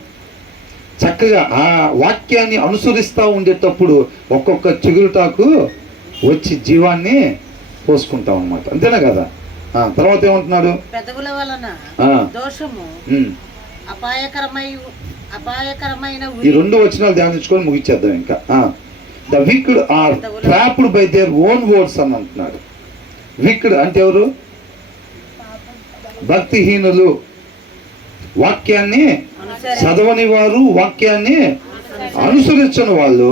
చక్కగా ఆ వాక్యాన్ని అనుసరిస్తూ ఉండేటప్పుడు ఒక్కొక్క చిగురుటాకు వచ్చి జీవాన్ని పోసుకుంటాం అనమాట. అంతేనా కదా? తర్వాత ఏమంటున్నాడు? పెదవుల వలన దోషము అపాయకరమైన ఈ 2 వచనాలు ధ్యానించుకొని ముగించేద్దాం ఇంకా. The wicked are trapped by their own words అని అంటున్నాడు. విక్డ్ అంటే ఎవరు? భక్తిహీనులు. వాక్యాన్ని చదవని వారు, వాక్యాన్ని అనుసరించని వాళ్ళు.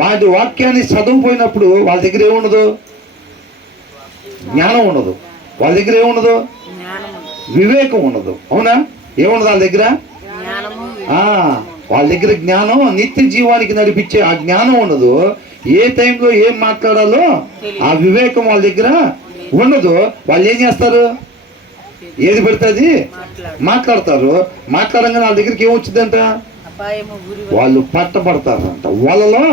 వాటి వాక్యాన్ని చదవపోయినప్పుడు వాళ్ళ దగ్గర ఏముండదు? జ్ఞానం ఉండదు. వాళ్ళ దగ్గర ఏముండదు? వివేకం ఉండదు. అవునా? ఏముండదు వాళ్ళ దగ్గర? వాళ్ళ దగ్గర జ్ఞానం, నిత్య జీవానికి నడిపించే ఆ జ్ఞానం ఉండదు. ఏ టైంలో ఏం మాట్లాడాలో ఆ వివేకం వాళ్ళ దగ్గర ఉండదు. వాళ్ళు ఏం చేస్తారు? ఏది పెడుతుంది మాట్లాడతారు. మాట్లాడంగానే వాళ్ళ దగ్గరికి ఏమొచ్చిందంట? వాళ్ళు పట్టబడతారంట, వాళ్ళలో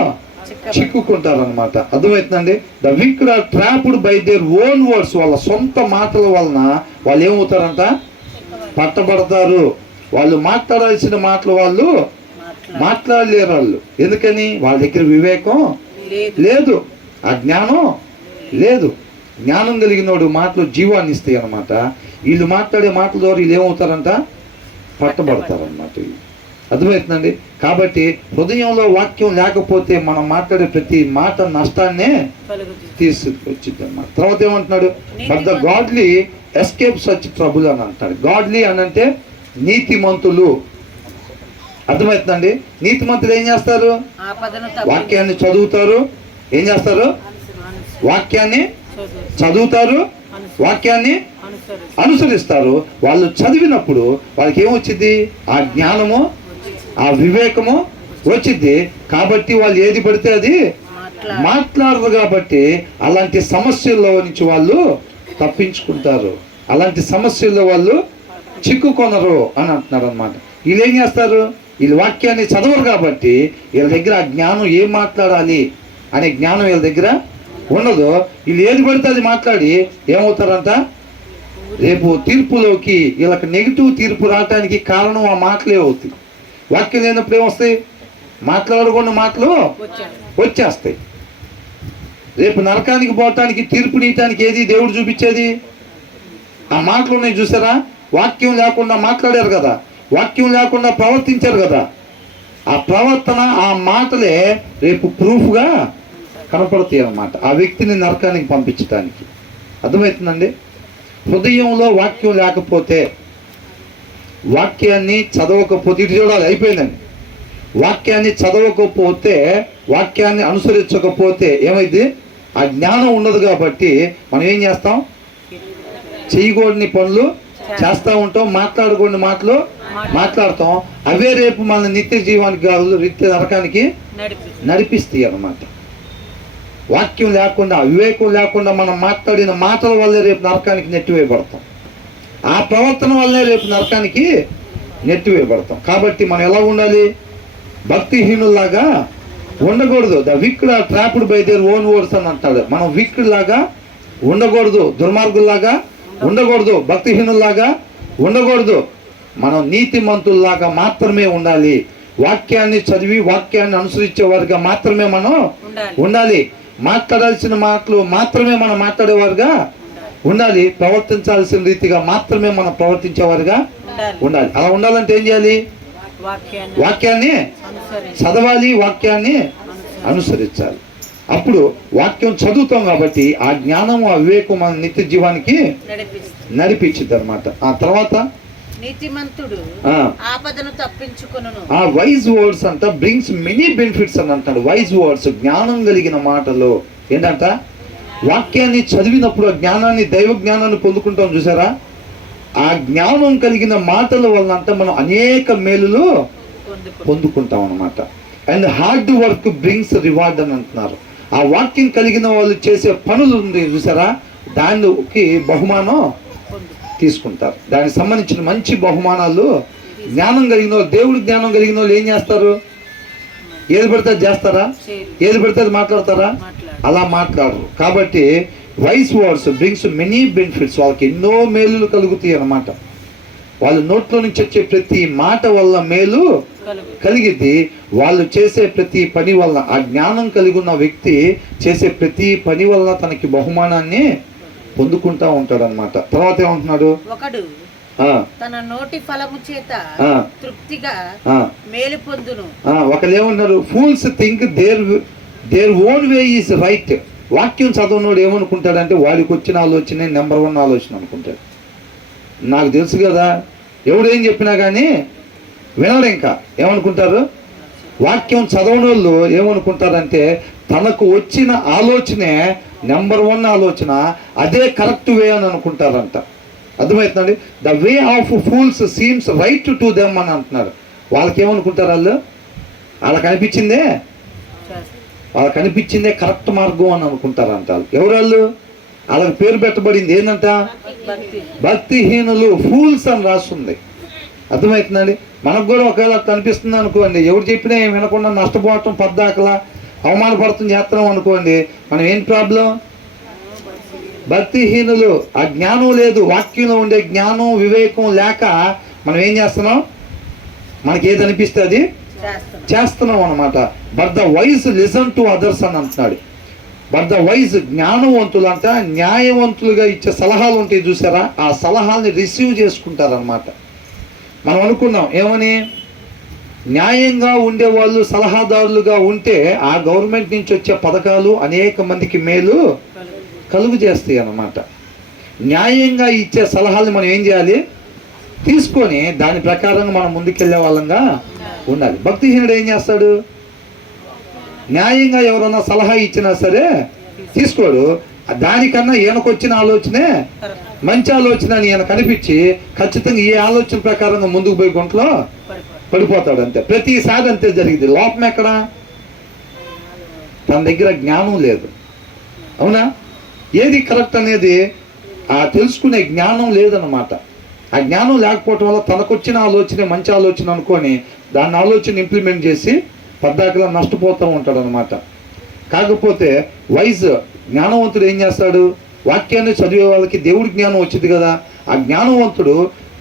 చిక్కుకుంటారనమాట. అర్థమవుతుందండి? The wicked are trapped by their own words. వాళ్ళ సొంత మాటల వలన వాళ్ళు ఏమవుతారంట? పట్టబడతారు. వాళ్ళు మాట్లాడాల్సిన మాటలు వాళ్ళు మాట్లాడలేరు. వాళ్ళు ఎందుకని? వాళ్ళ దగ్గర వివేకం లేదు, ఆ జ్ఞానం లేదు. జ్ఞానం కలిగినోడు మాటలు జీవాన్ని ఇస్తాయి అన్నమాట. వీళ్ళు మాట్లాడే మాటల ద్వారా వీళ్ళు ఏమవుతారంట? పట్టబడతారన్నమాట. అర్థమవుతుందండి? కాబట్టి హృదయంలో వాక్యం లేకపోతే మనం మాట్లాడే ప్రతి మాట నష్టాన్నే తీసుకొచ్చింది అన్నమాట. తర్వాత ఏమంటున్నాడు? But the godly escape such trouble అని అంటాడు. గాడ్లీ అని అంటే నీతిమంతులు. అర్థమవుతుందండి? నీతిమంతులు ఏం చేస్తారు? వాక్యాన్ని చదువుతారు. ఏం చేస్తారు? వాక్యాన్ని చదువుతారు, వాక్యాన్ని అనుసరిస్తారు. వాళ్ళు చదివినప్పుడు వాళ్ళకి ఏమొచ్చింది? ఆ జ్ఞానము, ఆ వివేకము వచ్చింది. కాబట్టి వాళ్ళు ఏది పడితే అది మాట్లాడరు. కాబట్టి అలాంటి సమస్యల్లో నుంచి వాళ్ళు తప్పించుకుంటారు. అలాంటి సమస్యల్లో వాళ్ళు చిక్కుకొనరు అని అంటున్నారు అనమాట. వీళ్ళు ఏం చేస్తారు? వీళ్ళు వాక్యాన్ని చదవరు కాబట్టి వీళ్ళ దగ్గర ఆ జ్ఞానం ఏం మాట్లాడాలి అనే జ్ఞానం వీళ్ళ దగ్గర ఉండదు. వీళ్ళు ఏది పడితే అది మాట్లాడి ఏమవుతారంట? రేపు తీర్పులోకి వీళ్ళకి నెగిటివ్ తీర్పు రావటానికి కారణం ఆ మాటలే అవుతాయి. వాక్యం లేనప్పుడు ఏమొస్తాయి? మాట్లాడకుండా మాటలు వచ్చేస్తాయి. రేపు నరకానికి పోవటానికి, తీర్పు నీయటానికి ఏది దేవుడు చూపించేది? ఆ మాటలు ఉన్నాయి చూసారా? వాక్యం లేకుండా మాట్లాడారు కదా, వాక్యం లేకుండా ప్రవర్తించారు కదా. ఆ ప్రవర్తన, ఆ మాటలే రేపు ప్రూఫ్గా కనపడతాయి అన్నమాట ఆ వ్యక్తిని నరకానికి పంపించడానికి. అర్థమవుతుందండి? హృదయంలో వాక్యం లేకపోతే, వాక్యాన్ని చదవకపోతే, ఇటు చూడాలి, అయిపోయిందండి. వాక్యాన్ని చదవకపోతే, వాక్యాన్ని అనుసరించకపోతే ఏమైంది? ఆ జ్ఞానం ఉండదు. కాబట్టి మనం ఏం చేస్తాం? చేయకూడని పనులు చేస్తూ ఉంటాం, మాట్లాడకూడని మాటలు మాట్లాడతాం. అవే రేపు మన నిత్య జీవానికి కాదు, నిత్య నరకానికి నడిపిస్తాయి అన్నమాట. వాక్యం లేకుండా, వివేకం లేకుండా మనం మాట్లాడిన మాటల వల్లే రేపు నరకానికి నెట్టివేయబడతాం. ఆ ప్రవర్తన వల్లే రేపు నరకానికి నెట్టివేయబడతాం. కాబట్టి మనం ఎలా ఉండాలి? భక్తిహీనుల్లాగా ఉండకూడదు. The wicked are trapped by their own words అని అంటాడు. మనం విక్డ్ లాగా ఉండకూడదు, దుర్మార్గుల్లాగా ఉండకూడదు, భక్తిహీనుల్లాగా ఉండకూడదు. మనం నీతిమంతుల్లాగా మాత్రమే ఉండాలి. వాక్యాన్ని చదివి వాక్యాన్ని అనుసరించే వారిగా మాత్రమే మనం ఉండాలి. మాట్లాడాల్సిన మాటలు మాత్రమే మనం మాట్లాడేవారుగా ఉండాలి. ప్రవర్తించాల్సిన రీతిగా మాత్రమే మనం ప్రవర్తించేవారుగా ఉండాలి. అలా ఉండాలంటే ఏం చేయాలి? వాక్యాన్ని చదవాలి, వాక్యాన్ని అనుసరించాలి. అప్పుడు వాక్యం చదువుతాం కాబట్టి ఆ జ్ఞానం, ఆ వివేకం మన నిత్య జీవానికి నడిపించింది అనమాట. ఆ తర్వాత నీతిమంతుడు ఆపదను తప్పించుకొనును. ఆ వైజ్ వర్డ్స్ అంట బ్రింగ్స్ మెనీ బెనిఫిట్స్ అని అంటాడు. వైజ్ వర్డ్స్, జ్ఞానం కలిగిన మాటలు ఏంటంట? వాక్యాన్ని చదివినప్పుడు ఆ జ్ఞానాన్ని, దైవ జ్ఞానాన్ని పొందుకుంటాం చూసారా? ఆ జ్ఞానం కలిగిన మాటల వలన అంట మనం అనేక మేలులు పొందుకుంటాం అనమాట. And hard work brings reward అని అంటున్నారు. ఆ వాక్యం కలిగిన వాళ్ళు చేసే పనులు ఉంది చూసారా, దానికి బహుమానం తీసుకుంటారు. దానికి సంబంధించిన మంచి బహుమానాలు జ్ఞానం కలిగిన వాళ్ళు, దేవుడి జ్ఞానం కలిగిన వాళ్ళు ఏం చేస్తారు? ఏది పడితే చేస్తారా? ఏది పడితే మాట్లాడతారా? అలా మాట్లాడరు. కాబట్టి wise words brings many benefits, వాళ్ళకి ఎన్నో మేలులు కలుగుతాయి అన్నమాట. వాళ్ళ నోట్లో నుంచి వచ్చే ప్రతి మాట వల్ల మేలు కలిగిద్ది. వాళ్ళు చేసే ప్రతి పని వల్ల, ఆ జ్ఞానం కలిగి ఉన్న వ్యక్తి చేసే ప్రతి పని వల్ల తనకి బహుమానాన్ని పొందుకుంటా ఉంటాడు అనమాట. తర్వాత ఏమంటున్నాడు? ఒకడు తన నోటి ఫలము చేత తృప్తిగా మేలు పొందును. ఒకరు ఏమన్నారు? Fools think their own way is right. వాక్యం చదవనోడు ఏమనుకుంటాడంటే వాడికి వచ్చిన ఆలోచనే నెంబర్ 1 ఆలోచన అనుకుంటాడు. నాకు తెలుసు కదా, ఎవడేం చెప్పినా కానీ వినడు. ఇంకా ఏమనుకుంటారు? వాక్యం చదవని వాళ్ళు ఏమనుకుంటారంటే తనకు వచ్చిన ఆలోచనే నెంబర్ 1 ఆలోచన, అదే కరెక్ట్ వే అని అనుకుంటారంట. అర్థమవుతుందండి? The way of fools seems right to them అని అంటున్నారు. వాళ్ళకి ఏమనుకుంటారు? వాళ్ళకి అనిపించిందే, వాళ్ళకి అనిపించిందే కరెక్ట్ మార్గం అని అనుకుంటారంట. ఎవరు వాళ్ళు? వాళ్ళకి పేరు పెట్టబడింది ఏంటంట? భక్తిహీనులు, ఫూల్స్ అని రాస్తుంది. అర్థమవుతుందండి? మనకు కూడా ఒకవేళ కనిపిస్తుంది అనుకోండి, ఎవరు చెప్పినా ఏం వినకుండా నష్టపోవటం, పద్దాకలా అవమానపడుతుంది చేస్తున్నాం అనుకోండి, మనం ఏం ప్రాబ్లం? భక్తిహీనులు. ఆ జ్ఞానం లేదు, వాక్యంలో ఉండే జ్ఞానం, వివేకం లేక మనం ఏం చేస్తున్నాం? మనకి ఏది అనిపిస్తే అది చేస్తున్నాం అనమాట. But the wise listen to others అని అంటున్నాడు. బట్ ద వైజ్, జ్ఞానవంతులు అంట న్యాయవంతులుగా ఇచ్చే సలహాలు ఉంటాయి చూసారా, ఆ సలహాల్ని రిసీవ్ చేసుకుంటారనమాట. మనం అనుకున్నాం ఏమని? న్యాయంగా ఉండేవాళ్ళు సలహాదారులుగా ఉంటే ఆ గవర్నమెంట్ నుంచి వచ్చే పథకాలు అనేక మందికి మేలు కలుగు చేస్తాయి అన్నమాట. న్యాయంగా ఇచ్చే సలహాలు మనం ఏం చేయాలి? తీసుకొని దాని ప్రకారంగా మనం ముందుకెళ్ళే వాళ్ళంగా ఉండాలి. భక్తిహీనుడు ఏం చేస్తాడు? న్యాయంగా ఎవరన్నా సలహా ఇచ్చినా సరే తీసుకోడు. దానికన్నా ఈయనకొచ్చిన ఆలోచనే మంచి ఆలోచన అని ఈయన కనిపించి ఖచ్చితంగా ఈ ఆలోచన ప్రకారంగా ముందుకు పోయి గుంటలో పడిపోతాడు. అంతే, ప్రతిసారి అంతే జరిగింది. లోపం ఎక్కడ? తన దగ్గర జ్ఞానం లేదు. అవునా? ఏది కరెక్ట్ అనేది తెలుసుకునే జ్ఞానం లేదన్నమాట. ఆ జ్ఞానం లేకపోవటం వల్ల తనకొచ్చిన ఆలోచనే మంచి ఆలోచన అనుకొని దాన్ని ఆలోచన ఇంప్లిమెంట్ చేసి పద్దాకలా నష్టపోతూ ఉంటాడు అనమాట. కాకపోతే వైజ్ జ్ఞానవంతుడు ఏం చేస్తాడు? వాక్యాన్ని చదివే వాళ్ళకి దేవుడి జ్ఞానం వచ్చింది కదా, ఆ జ్ఞానవంతుడు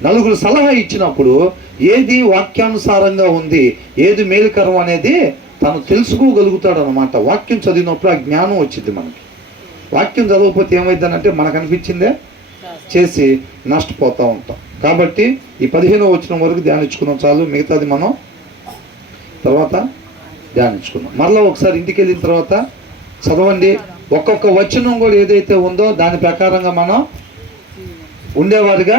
నలుగురు సలహా ఇచ్చినప్పుడు ఏది వాక్యానుసారంగా ఉంది, ఏది మేలుకరం అనేది తను తెలుసుకోగలుగుతాడు అనమాట. వాక్యం చదివినప్పుడు ఆ జ్ఞానం వచ్చింది మనకి. వాక్యం చదవకపోతే ఏమైందనంటే మనకు అనిపించిందే చేసి నష్టపోతూ ఉంటాం. కాబట్టి ఈ 15వ వచనం వరకు ధ్యానించుకున్నాం చాలు, మిగతాది మనం తర్వాత ధ్యానించుకున్నాం. మరలా ఒకసారి ఇంటికి వెళ్ళిన తర్వాత చదవండి. ఒక్కొక్క వచనం కూడా ఏదైతే ఉందో దాని ప్రకారంగా మనం ఉండేవారుగా